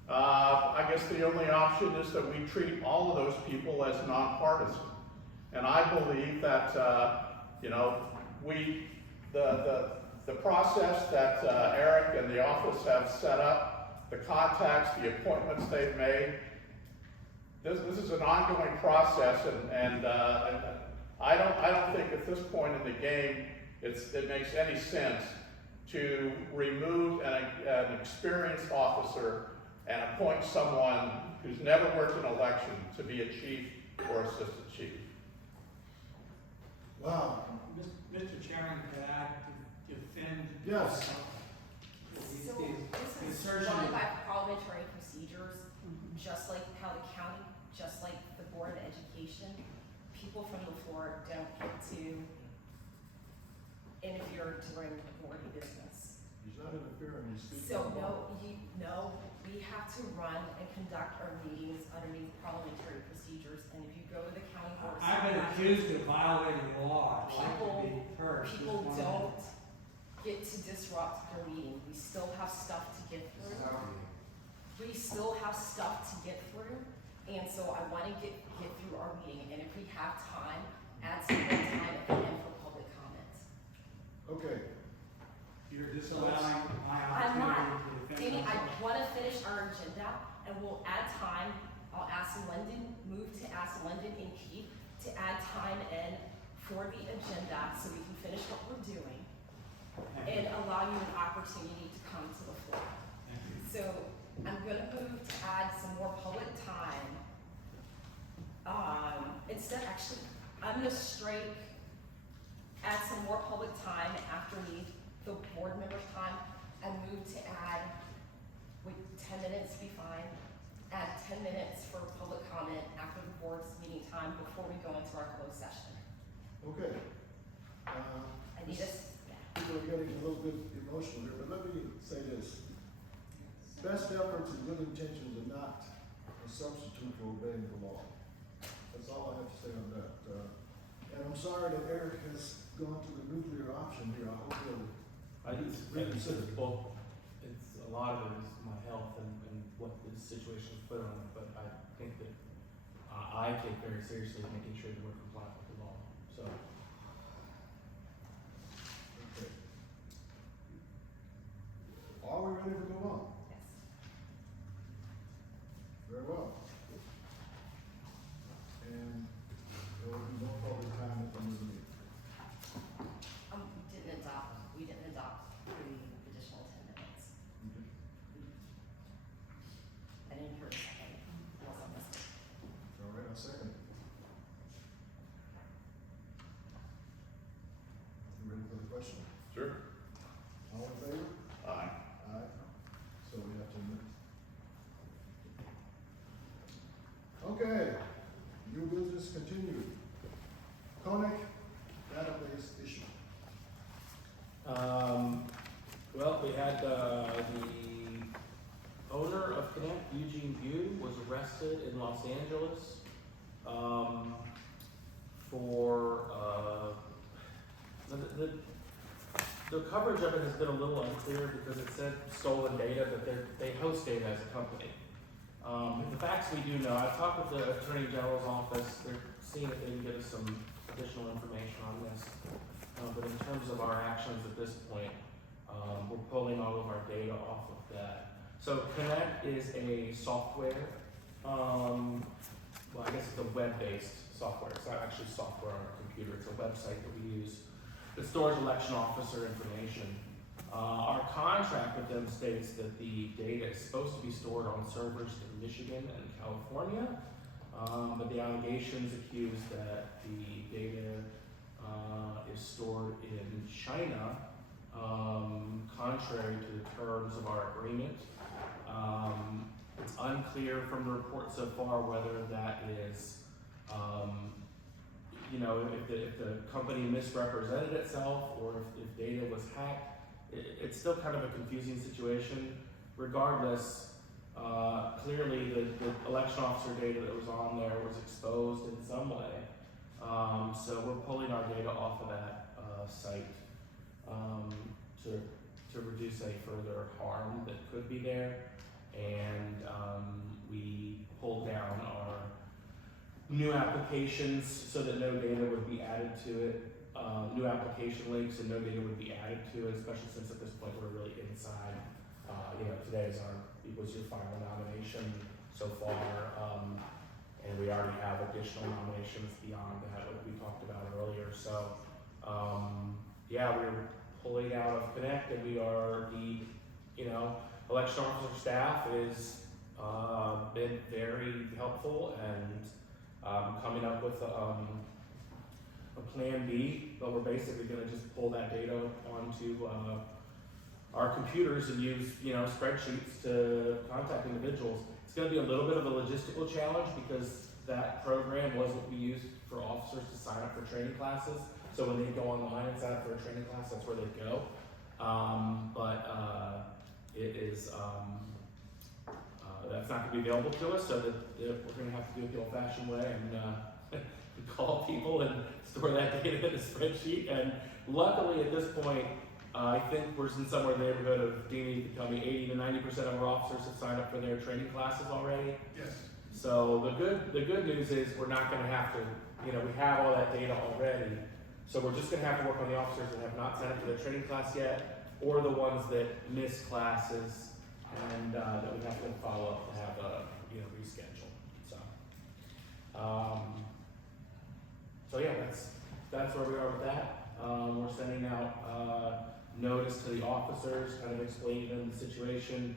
I guess the only option is that we treat all of those people as nonpartisan. And I believe that the process that Eric and the office have set up, the contacts, the appointments they've made, this is an ongoing process, and I don't think at this point in the game it makes any sense to remove an experienced officer and appoint someone who's never worked an election to be a chief or assistant chief. Wow. Mr. Chairman, could I defend? Yes. So this is Insertion. run by parliamentary procedures, Mhm. just like how the county, just like the Board of Education, people from the floor don't get to interfere during board business. He's not interfering, he's speaking. So no, we have to run and conduct our meetings underneath parliamentary procedures, and if you go to the county board. of I've been Supervisors, accused of violating the law. I'd like to be heard. People Just one don't minute. get to disrupt their meeting. We still have stuff to get through. We still have stuff to get through, and so I wanna get through our meeting, and if we have time, add some more time at the end for public comments. Okay, You're disallowing my I'm not. opportunity to Amy, defend I myself. wanna finish our agenda, and we'll add time. I'll ask London, ask London and Keith to add time in for the agenda, so we can finish what we're doing, Thank and you. allow you an opportunity to come to the floor. Thank you. So I'm gonna move to add some more public time. Actually, I'm gonna add some more public time after the board members' time, and move to add, would 10 minutes be fine? Add 10 minutes for public comment after the board's meeting time before we go into our closed session. okay. I need us, People are getting a little bit emotional here, but let me say this. Best efforts and good intentions are not a substitute for obeying the law. That's all I have to say on that. And I'm sorry that Eric has gone to the nuclear option here. I hope he'll reconsider. Well, it's, a lot of it is my health and what the situation is put on it, but I think that I take very seriously making sure that we're compliant with the law, so. Okay. Are we ready to move on? yes. Very well. And there will be no public time at the end of the meeting. We didn't adopt the additional 10 minutes. I didn't hear a second, unless I missed it. All right, I'll second it. You ready for the question? Sure. All in favor? Aye. Aye. So we have 10 minutes. Okay, new business continued. KONNECH database issue. Well, we had, the owner of Connect, Eugene Yu, was arrested in Los Angeles, for, the coverage of it has been a little unclear because it said stolen data, but they host data as a company. The facts we do know, I've talked with the Attorney General's office, they're seeing if they can get us some additional information on this. But in terms of our actions at this point, we're pulling all of our data off of that. So Connect is a software, well, I guess it's a web-based software. It's not actually software on our computer. It's a website that we use that stores election officer information. Our contract with them states that the data is supposed to be stored on servers in Michigan and California, but the allegations accuse that the data is stored in China, contrary to the terms of our agreement. It's unclear from the report so far whether that is, if the company misrepresented itself or if data was hacked. It's still kind of a confusing situation. Regardless, clearly the election officer data that was on there was exposed in some way. So we're pulling our data off of that site to reduce any further harm that could be there. And we pulled down our new applications so that no data would be added to it. New application links and no data would be added to it, especially since at this point we're really inside. Today was your final nomination so far, and we already have additional nominations beyond that, like we talked about earlier. So, we're pulling out of Connect, and we are election officer staff is been very helpful and coming up with a a plan B, but we're basically gonna just pull that data onto, our computers and use, spreadsheets to contact individuals. It's gonna be a little bit of a logistical challenge because that program was what we used for officers to sign up for training classes. So when they go online and sign up for a training class, that's where they go. It is, that's not gonna be available to us, so that we're gonna have to do it the old-fashioned way and call people and store that data in a spreadsheet. And luckily, at this point, I think we're in somewhere in the neighborhood of deeming becoming 80 to 90% of our officers have signed up for their training classes already. Yes. So the good news is we're not gonna have to, we have all that data already. So we're just gonna have to work on the officers that have not signed up for their training class yet, or the ones that miss classes and that we have to follow up to have reschedule. So yeah, that's where we are with that. We're sending out notice to the officers, kind of explaining them the situation.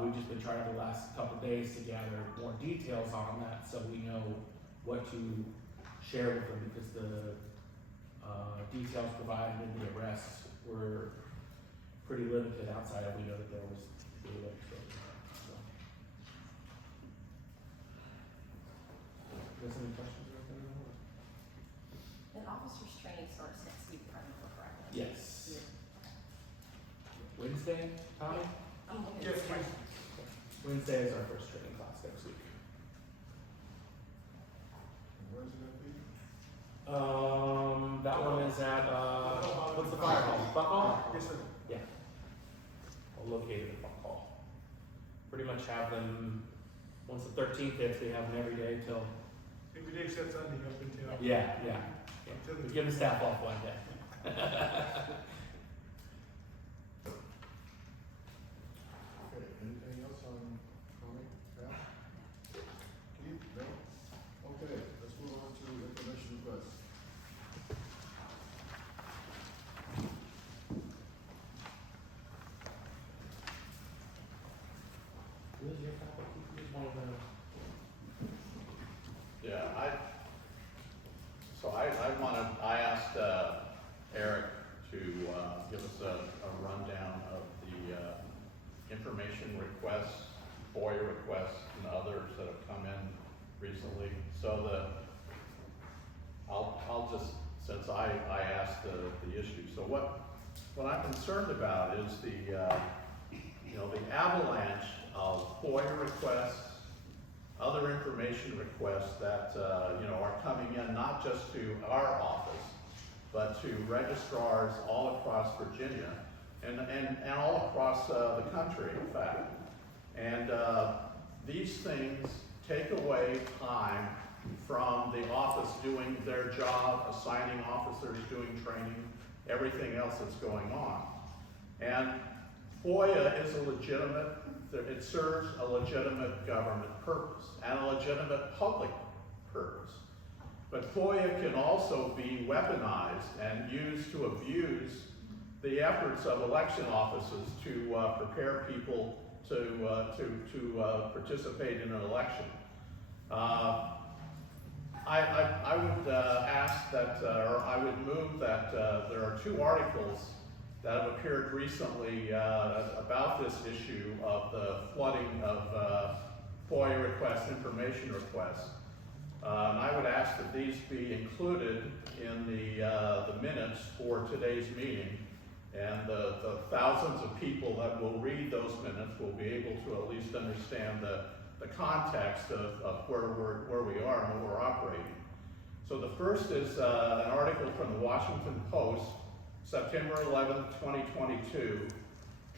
We've just been trying the last couple of days to gather more details on that, so we know what to share with them, because the details provided in the arrests were pretty limited outside of, we know that there was data. So. You guys have any questions or anything? And officers training starts next week, if I remember correctly. Yes. Wednesday, Tommy? Yes, please. Wednesday is our first training class next week. Where's it gonna be? That one is at, what's the fire hall? Buck Hall? Yes, sir. Yeah. I'll locate it at Buck Hall. Pretty much have them, once the 13th hits, we have them every day till. Every day except Sunday up until. Yeah. We give the staff off one day. Okay, anything else on comment, Pat? Keith, no? Okay, let's move on to information requests. Who's your faculty? Who's one of the? Yeah, I asked Eric to give us a rundown of the information requests, FOIA requests, and others that have come in recently. So I'll just, since I asked the issue. So what I'm concerned about is the avalanche of FOIA requests, other information requests that are coming in, not just to our office, but to registrars all across Virginia and all across the country, in fact. And these things take away time from the office doing their job, assigning officers, doing training, everything else that's going on. And FOIA is it serves a legitimate government purpose and a legitimate public purpose. But FOIA can also be weaponized and used to abuse the efforts of election offices to prepare people to participate in an election. I would ask that, or I would move that there are 2 articles that have appeared recently about this issue of the flooding of FOIA requests, information requests. And I would ask that these be included in the minutes for today's meeting, and the thousands of people that will read those minutes will be able to at least understand the context of where we are and where we're operating. So the first is an article from the Washington Post, September 11th, 2022.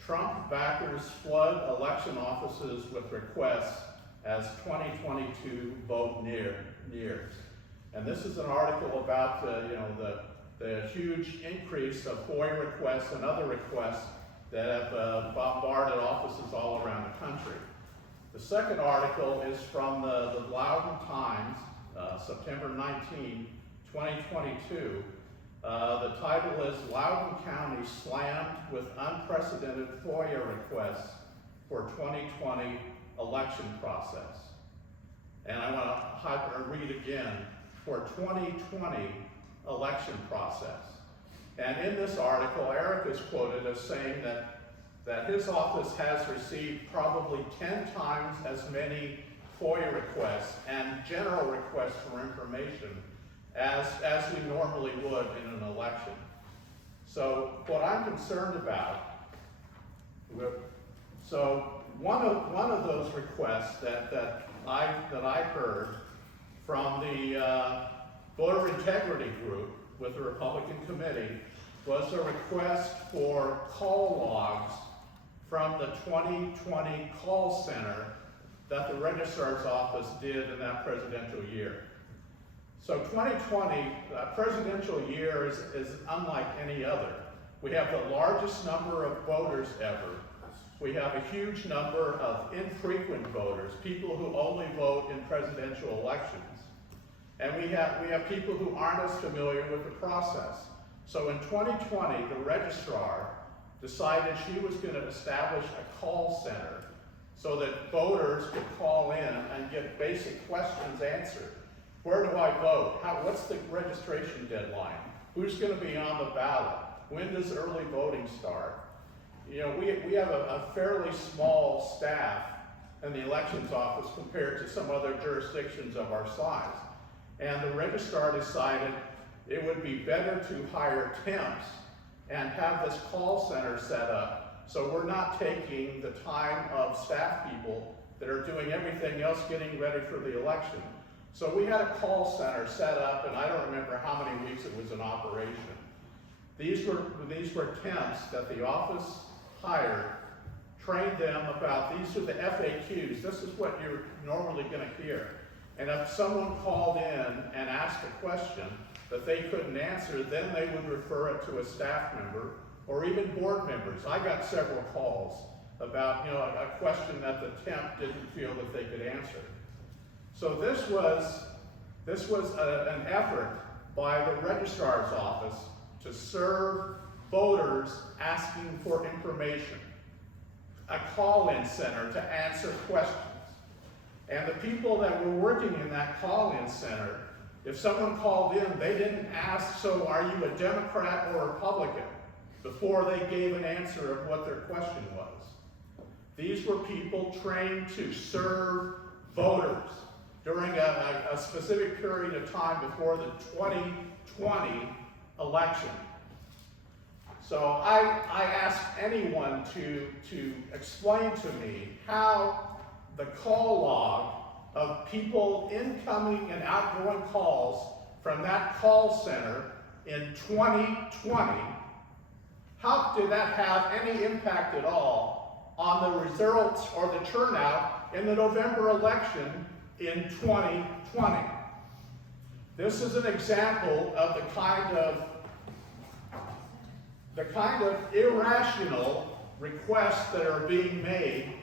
Trump backers flood election offices with requests as 2022 vote nears. And this is an article about the huge increase of FOIA requests and other requests that have bombarded offices all around the country. The second article is from the Loudoun Times, September 19, 2022. The title is "Loudoun County Slammed with Unprecedented FOIA Requests for 2020 Election Process." And I want to read again. For 2020, election process. And in this article, Eric is quoted as saying that his office has received probably 10 times as many FOIA requests and general requests for information as we normally would in an election. So what I'm concerned about, so one of those requests that I heard from the voter integrity group with the Republican Committee was a request for call logs from the 2020 call center that the registrar's office did in that presidential year. So 2020, presidential year is unlike any other. We have the largest number of voters ever. We have a huge number of infrequent voters, people who only vote in presidential elections. And we have people who aren't as familiar with the process. So in 2020, the registrar decided she was going to establish a call center so that voters could call in and get basic questions answered. Where do I vote? What's the registration deadline? Who's going to be on the ballot? When does early voting start? You know, we have a fairly small staff in the elections office compared to some other jurisdictions of our size. And the registrar decided it would be better to hire temps and have this call center set up so we're not taking the time of staff people that are doing everything else getting ready for the election. So we had a call center set up, and I don't remember how many weeks it was in operation. These were temps that the office hired, trained them about, these are the FAQs, this is what you're normally going to hear. And if someone called in and asked a question that they couldn't answer, then they would refer it to a staff member or even board members. I got several calls about, you know, a question that the temp didn't feel that they could answer. So this was an effort by the registrar's office to serve voters asking for information, a call-in center to answer questions. And the people that were working in that call-in center, if someone called in, they didn't ask, so are you a Democrat or Republican, before they gave an answer of what their question was. These were people trained to serve voters during a specific period of time before the 2020 election. So I ask anyone to explain to me how the call log of people incoming and outgoing calls from that call center in 2020, how did that have any impact at all on the results or the turnout in the November election in 2020? This is an example of the kind of irrational requests that are being made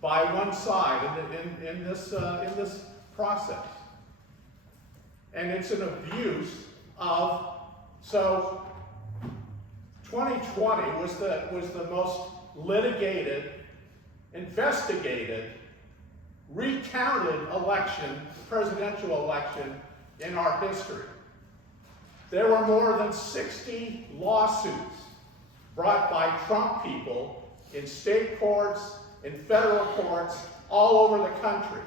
by one side in this process. And it's an abuse of, so 2020 was the most litigated, investigated, recounted election, presidential election in our history. There were more than 60 lawsuits brought by Trump people in state courts, in federal courts, all over the country.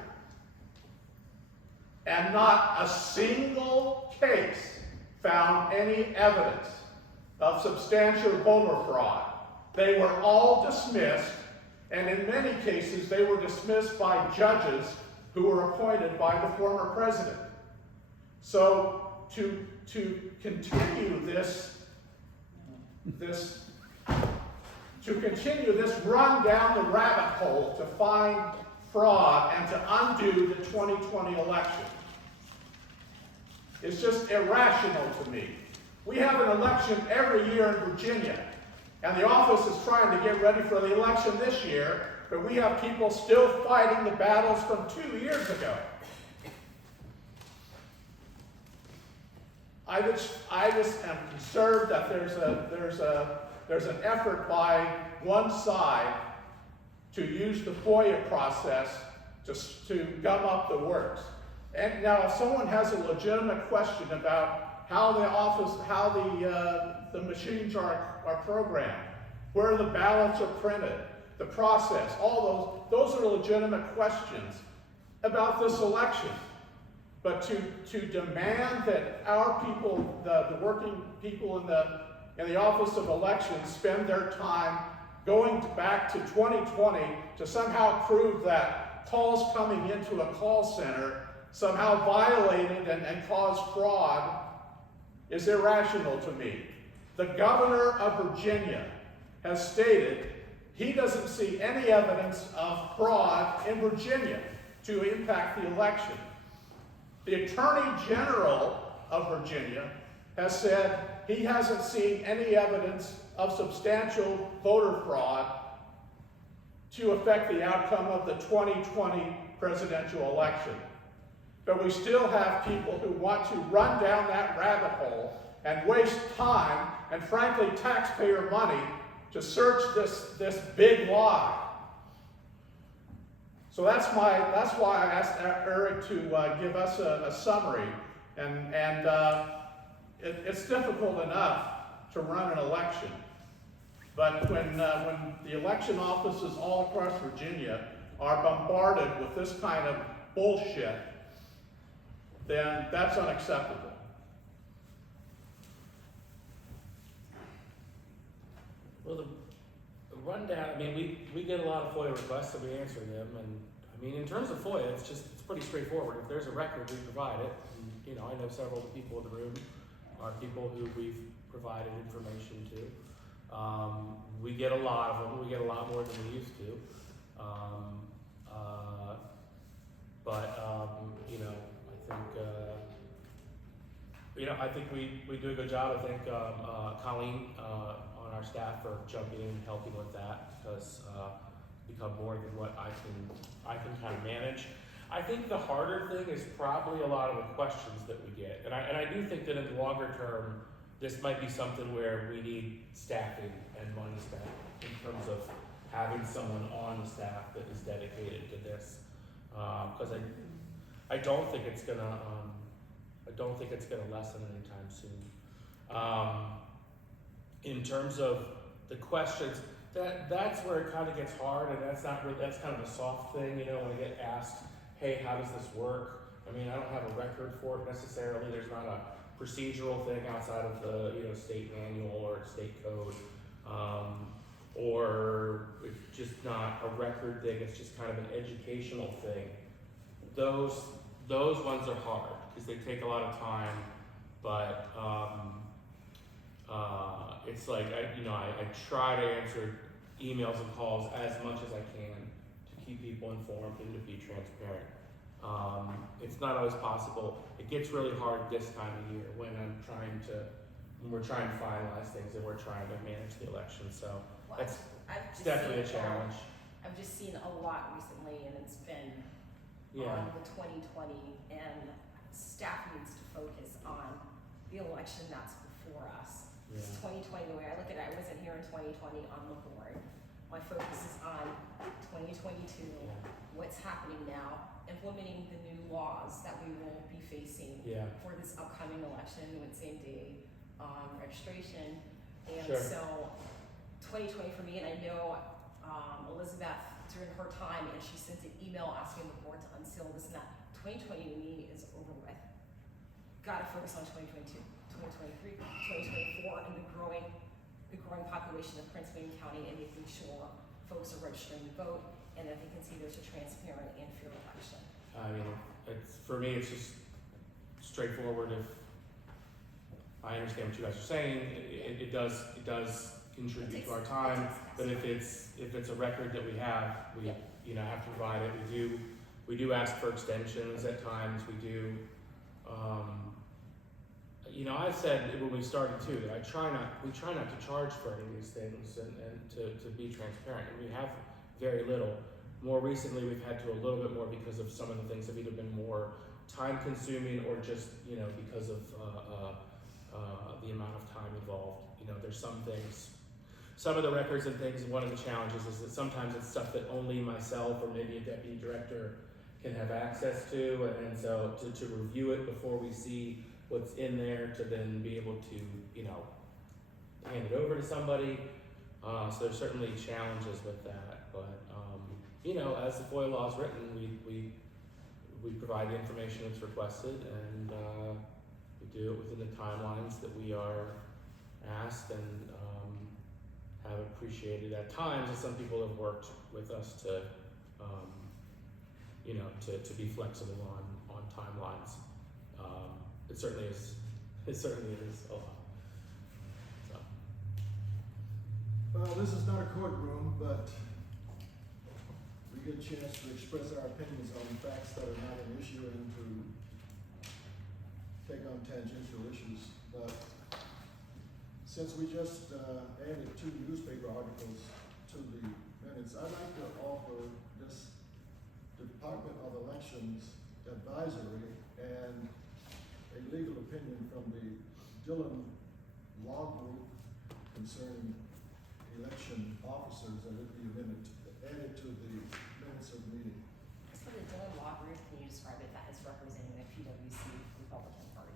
And not a single case found any evidence of substantial voter fraud. They were all dismissed, and in many cases they were dismissed by judges who were appointed by the former president. So to continue this run down the rabbit hole to find fraud and to undo the 2020 election is just irrational to me. We have an election every year in Virginia, and the office is trying to get ready for the election this year, but we have people still fighting the battles from 2 years ago. I just am concerned that there's an effort by one side to use the FOIA process to gum up the works. And now if someone has a legitimate question about how the machines are programmed, where the ballots are printed, the process, all those are legitimate questions about this election. But to demand that our people, the working people in the Office of Elections spend their time going back to 2020 to somehow prove that calls coming into a call center somehow violated and caused fraud is irrational to me. The governor of Virginia has stated he doesn't see any evidence of fraud in Virginia to impact the election. The Attorney General of Virginia has said he hasn't seen any evidence of substantial voter fraud to affect the outcome of the 2020 presidential election. But we still have people who want to run down that rabbit hole and waste time and frankly taxpayer money to search this big lie. So that's why I asked Eric to give us a summary, and it's difficult enough to run an election, but when the election offices all across Virginia are bombarded with this kind of bullshit, then that's unacceptable. Well, the rundown, I mean, we get a lot of FOIA requests and we answer them, and I mean, in terms of FOIA, it's pretty straightforward. If there's a record, we provide it. And, you know, I know several of the people in the room are people who we've provided information to. We get a lot of them. We get a lot more than we used to. I think we do a good job. I think Colleen on our staff for jumping in and helping with that, because become more than what I can kind of manage. I think the harder thing is probably a lot of the questions that we get, and I do think that in the longer term, this might be something where we need staffing and money spent in terms of having someone on the staff that is dedicated to this, because I don't think it's gonna lessen anytime soon. In terms of the questions, that's where it kind of gets hard, and that's kind of a soft thing, you know, when I get asked, hey, how does this work? I mean, I don't have a record for it necessarily. There's not a procedural thing outside of the, you know, state manual or state code, or it's just not a record thing. It's just kind of an educational thing. Those ones are hard because they take a lot of time, but it's like I try to answer emails and calls as much as I can to keep people informed and to be transparent. It's not always possible. It gets really hard this time of year when we're trying to finalize things and we're trying to manage the election. So that's definitely a challenge. I've just seen a lot recently, and it's been on the 2020, and staff needs to focus on the election that's before us. Yeah. 2020, the way I look at it, I wasn't here in 2020 on the board. My focus is on 2022, what's happening now, implementing the new laws that we will be facing for this upcoming election with same day registration. And so 2020 for me, and I know Elizabeth during her time, and she sent an email asking the board to unseal this and that. 2020 to me is over with. Gotta focus on 2022, 2023, 2024, and the growing population of Prince William County, and making sure folks are registering to vote, and that they can see there's a transparent and fair election. I mean, for me, it's just straightforward. If I understand what you guys are saying, it does contribute to our time. But if it's a record that we have, we have to provide it. We do ask for extensions at times. We do. I said when we started too that we try not to charge for any of these things and to be transparent. And we have very little. More recently, we've had to a little bit more because of some of the things have either been more time consuming or just because of the amount of time involved. There's some things. Some of the records and things, one of the challenges is that sometimes it's stuff that only myself or maybe a deputy director can have access to, and so to review it before we see what's in there to then be able to, you know, hand it over to somebody. So there's certainly challenges with that, but, you know, as the FOIA law is written, we provide the information that's requested, and, we do it within the timelines that we are asked, and, have appreciated at times, and some people have worked with us to, you know, to be flexible on timelines. It certainly is a lot, so. Well, this is not a courtroom, but we get a chance to express our opinions on facts that are not an issue and to take on tangential issues. But since we just added 2 newspaper articles to the minutes, I'd like to offer this Department of Elections advisory and a legal opinion from the Dillon Law Group concerning election officers, that it be added to the minutes of the meeting. As for the Dillon Law Group, can you describe it as representing the PWC Republican Party?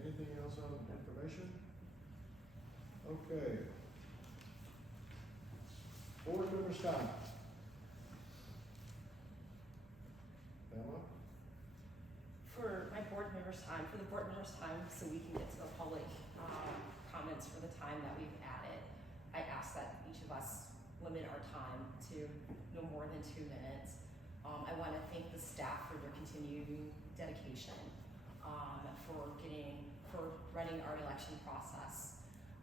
Anything else on information? Okay. Board members' time. Pamela? For my board members' time, so we can get to the public comments for the time that we've added, I ask that each of us limit our time to no more than 2 minutes. I want to thank the staff for their continuing dedication, for running our election process.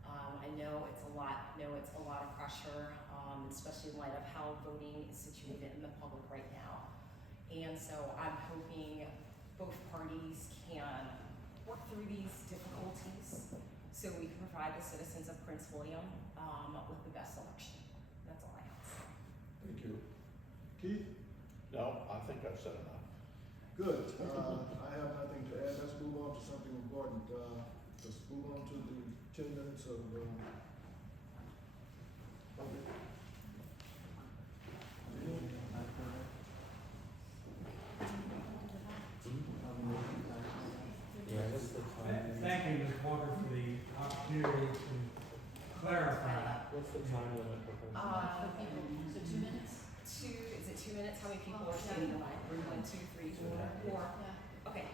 I know it's a lot of pressure, especially in light of how voting is situated in the public right now. And so I'm hoping both parties can work through these difficulties so we can provide the citizens of Prince William with the best election. That's all I ask. Thank you. Keith? No, I think I've said enough. Good. I have nothing to add. Let's move on to something important. Let's move on to the 10 minutes of public. Yeah, that's the time. Thank you, Ms. Walker, for the opportunity to clarify. What's the time limit for this? So 2 minutes? Is it 2 minutes? How many people are standing in line? 1, 2, 3, 4. Okay,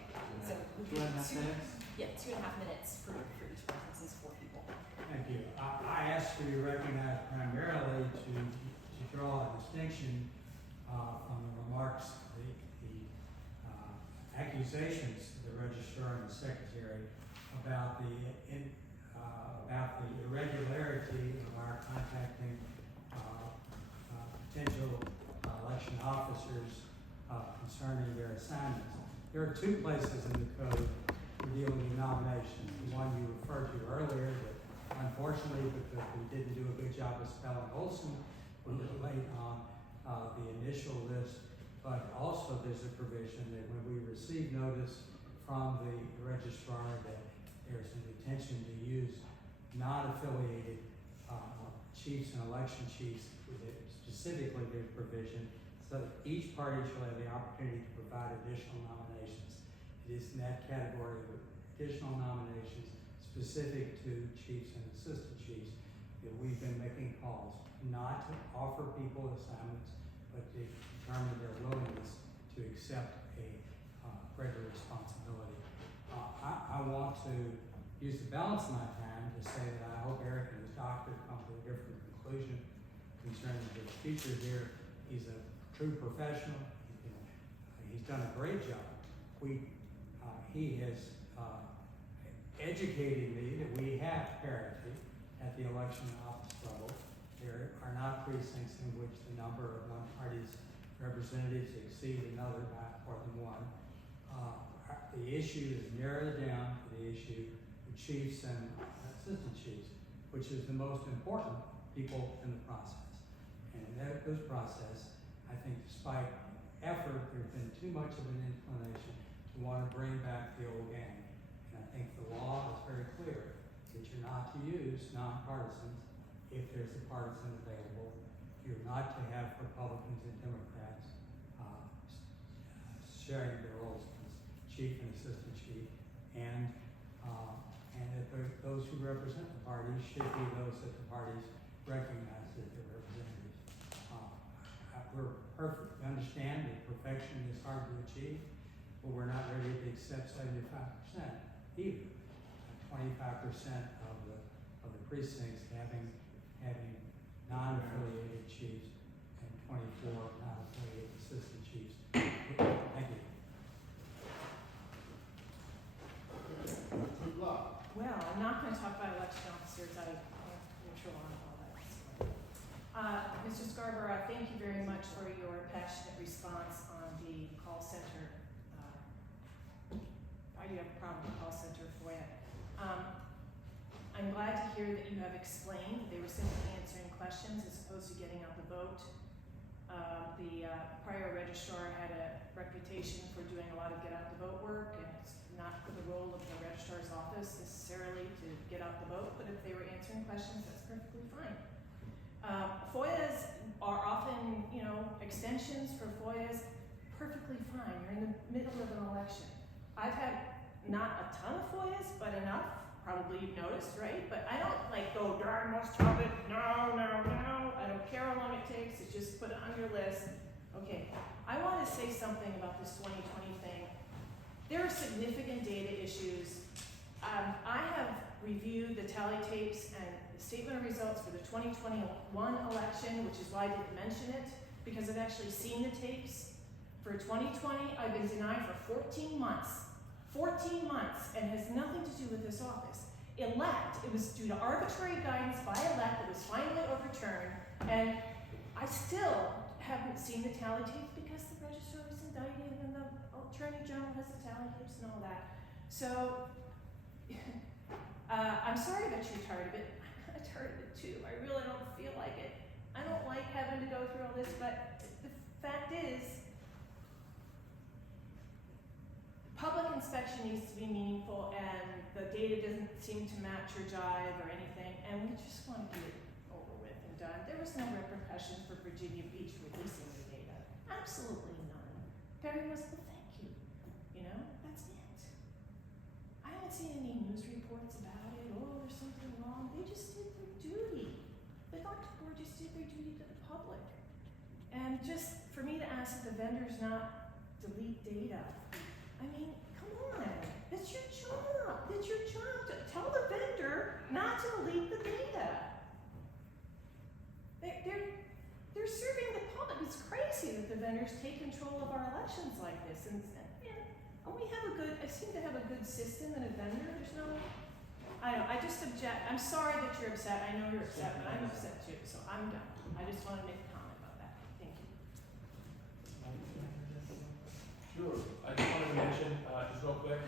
so we can 2.5 minutes? Yeah, 2.5 minutes for each person, since 4 people. Thank you. I asked to be recognized primarily to draw a distinction from the remarks, the accusations of the registrar and the secretary about the irregularity of our contacting potential election officers concerning their assignments. There are 2 places in the code for dealing with nominations. The one you referred to earlier, that unfortunately, because we didn't do a good job of spelling Olsen, we were late on the initial list. But also there's a provision that when we receive notice from the registrar that there's an intention to use non-affiliated chiefs and election chiefs, specifically there's provision so that each party shall have the opportunity to provide additional nominations. It is in that category of additional nominations specific to chiefs and assistant chiefs that we've been making calls, not to offer people assignments, but to determine their willingness to accept a greater responsibility. I want to use the balance of my time to say that I hope Eric and his doctor come to a different conclusion concerning his future here. He's a true professional. He's done a great job. He has educated me that we have parity at the election office level. There are not precincts in which the number of one party's representatives exceed another by more than one. The issue is narrowed down to the issue of chiefs and assistant chiefs, which is the most important people in the process. And in this process, I think despite effort, there's been too much of an inclination to want to bring back the old gang. And I think the law is very clear that you're not to use introduce nonpartisans if there's a partisan available. You're not to have Republicans and Democrats sharing their roles as chief and assistant chief, and if those who represent the parties should be those that the parties recognize as their representatives. We're perfect. We understand that perfection is hard to achieve, but we're not ready to accept 75% either. 25% of the precincts having non-affiliated chiefs and 24 non-affiliated assistant chiefs. Thank you. Good luck. Well, I'm not going to talk about election officers. I'm neutral on all that. Mr. Scarborough, thank you very much for your passionate response on the call center. I do have a problem with call center FOIA. I'm glad to hear that you have explained they were simply answering questions as opposed to getting out the vote. The prior registrar had a reputation for doing a lot of get out the vote work, and it's not the role of the registrar's office necessarily to get out the vote, but if they were answering questions, that's perfectly fine. FOIAs are often, extensions for FOIAs, perfectly fine. You're in the middle of an election. I've had not a ton of FOIAs, but enough. Probably you've noticed, right? But I don't go, darn, must have it. No. I don't care how long it takes. It's just put it on your list. Okay, I want to say something about this 2020 thing. There are significant data issues. I have reviewed the tally tapes and the statement of results for the 2021 election, which is why I didn't mention it, because I've actually seen the tapes. For 2020, I've been denied for 14 months. 14 months, and has nothing to do with this office. It was due to arbitrary guidance by elect that was finally overturned, and I still haven't seen the tally tapes because the registrar was indicted and the attorney general has the tally tapes and all that. So, I'm sorry that you're tired of it. I'm kind of tired of it too. I really don't feel like it. I don't like having to go through all this, but the fact is, public inspection needs to be meaningful, and the data doesn't seem to match or jive or anything, and we just want to get it over with and done. There was no repercussions for Virginia Beach releasing the data. Absolutely none. Perry was the thank you. That's it. I haven't seen any news reports about it. Oh, there's something wrong. They just did their duty. The electoral board just did their duty to the public. And just for me to ask that the vendors not delete data, I mean, come on, it's your job. It's your job to tell the vendor not to delete the data. They're serving the public. It's crazy that the vendors take control of our elections like this. And I seem to have a good system and a vendor. There's no, I just object. I'm sorry that you're upset. I know you're upset, but I'm upset too, so I'm done. I just want to make a comment about that. Thank you. Sure. I just wanted to mention, just real quick,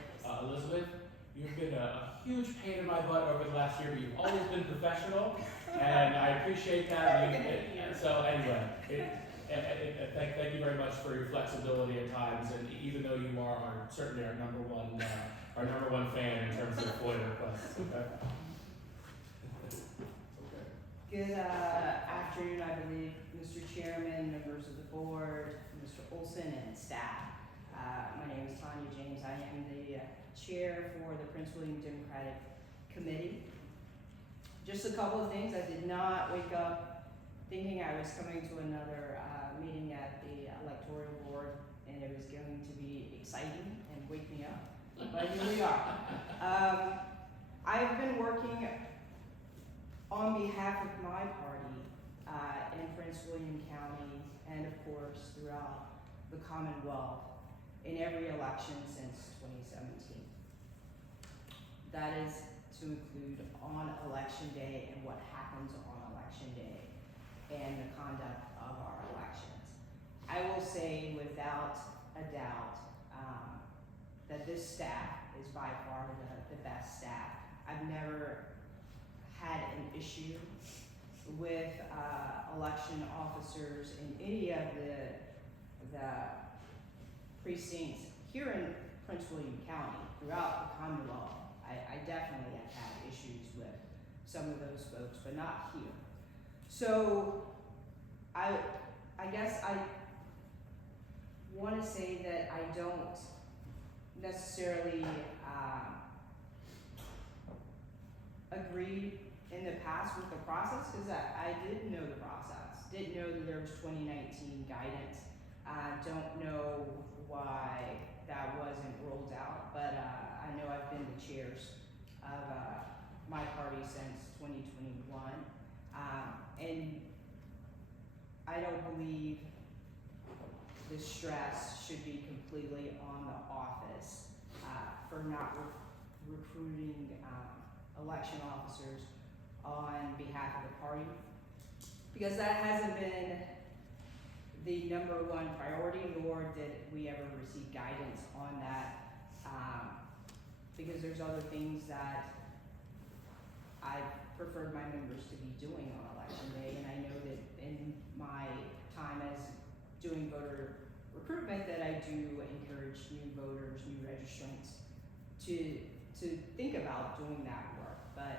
Elizabeth, you've been a huge pain in my butt over the last year, but you've always been professional, and I appreciate that. So anyway, thank you very much for your flexibility at times, and even though you are certainly our number one fan in terms of FOIA requests. Okay. Good afternoon, I believe, Mr. Chairman, members of the board, Mr. Olsen, and staff. My name is Tanya James. I am the chair for the Prince William Democratic Committee. Just a couple of things. I did not wake up thinking I was coming to another meeting at the electoral board and it was going to be exciting and wake me up, but here we are. I've been working on behalf of my party in Prince William County and of course throughout the Commonwealth in every election since 2017. That is to include on election day and what happens on election day and the conduct of our elections. I will say without a doubt that this staff is by far the best staff. I've never had an issue with election officers in any of the precincts here in Prince William County, throughout the Commonwealth. I definitely have had issues with some of those folks, but not here. So I guess I want to say that I don't necessarily agree in the past with the process, because I didn't know the process, didn't know that there was 2019 guidance. Don't know why that wasn't rolled out, but I know I've been the chairs of my party since 2021, and I don't believe the stress should be completely on the office for not recruiting election officers on behalf of the party, because that hasn't been the #1 priority, nor did we ever receive guidance on that, because there's other things that I preferred my members to be doing on election day, and I know that in my time as doing voter recruitment that I do encourage new voters, new registrants to think about doing that work. But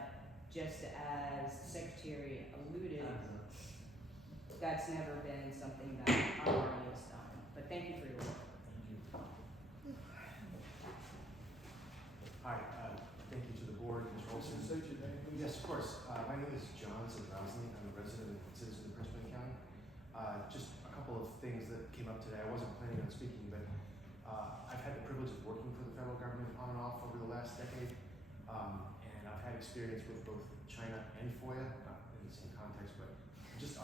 just as the Secretary alluded, that's never been something that our party has done. But thank you for your work. Hi, thank you to the board, Mr. Olsen. State your name, please. Yes, of course. My name is John Zabrowski. I'm a resident and citizen of Prince William County. Just a couple of things that came up today. I wasn't planning on speaking, but I've had the privilege of working for the federal government on and off over the last decade, and I've had experience with both China and FOIA, not in the same context, but just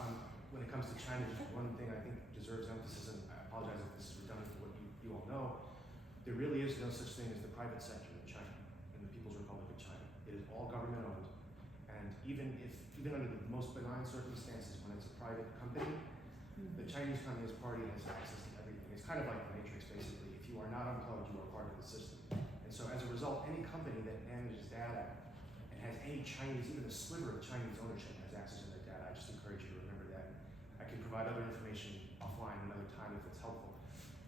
when it comes to China, just one thing I think deserves emphasis, and I apologize if this is redundant to what you all know. There really is no such thing as the private sector in China, in the People's Republic of China. It is all government owned, and even under the most benign circumstances, when it's a private company, the Chinese Communist Party has access to everything. It's kind of like the Matrix, basically. If you are not unplugged, you are part of the system. And so as a result, any company that manages data and has any Chinese, even a sliver of Chinese ownership, has access to their data. I just encourage you to remember that. I can provide other information offline another time if it's helpful.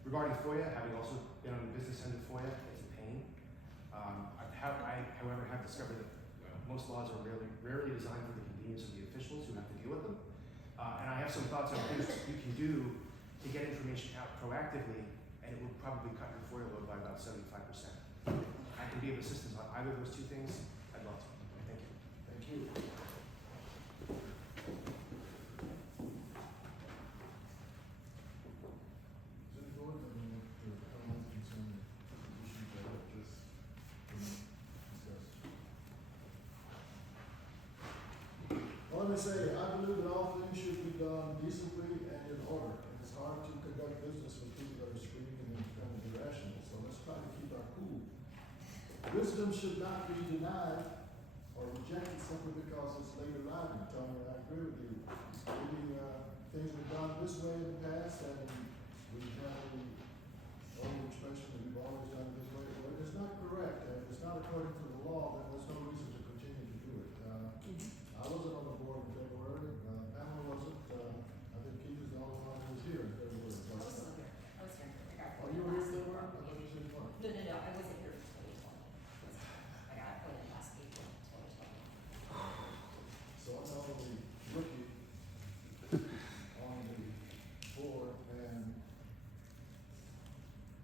Regarding FOIA, having also been on the business end of FOIA, it's a pain. I, however, have discovered that most laws are rarely designed for the convenience of the officials who have to deal with them. And I have some thoughts on things you can do to get information out proactively, and it will probably cut your FOIA load by about 75%. I can be of assistance on either of those two things. I'd love to. Thank you. Thank you. Is any board have any comments concerning issues that have just been discussed? Well, let me say, I believe that all things should be done decently and in order. And it's hard to conduct business with people that are screaming and trying to be irrational. So let's try to keep our cool. Wisdom should not be denied or rejected simply because it's late arriving. Tony, I agree with you. Maybe things were done this way in the past, and we have the old expression that we've always done it this way. But it's not correct. And if it's not according to the law, then there's no reason to continue to do it. I wasn't on the board in February. Pamela wasn't. I think Keith is the only one who was here in February. I was still here. I was here. I got Oh, you were here in February? I thought you said you weren't. No, I wasn't here for 2020. I got appointed last April 2020. So I'm the only rookie on the board, and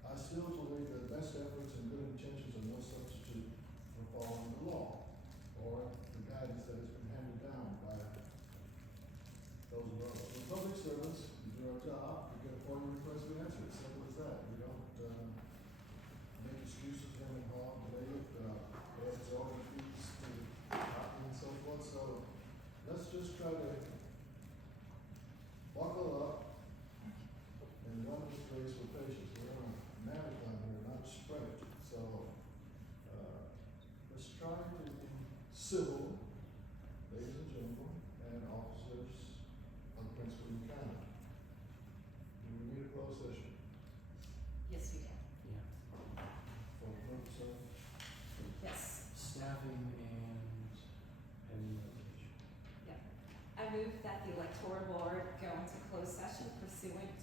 I still believe that best efforts and good intentions are no substitute for following the law or the guidance that has been handed down by those of us. We're public servants, we do our job, we get a FOIA request, we answer it, simple as that. We don't make excuses when we call, delay it, add order fees to copy and so forth. So let's just try to buckle up and run this race with patience. We're on a marathon here, not a sprint. So let's try to be civil, ladies and gentlemen, and officers of Prince William County. Do we need a closed session Yes, we can. for the purpose of? Yes. Staffing and litigation. I move that the electoral board go into closed session pursuant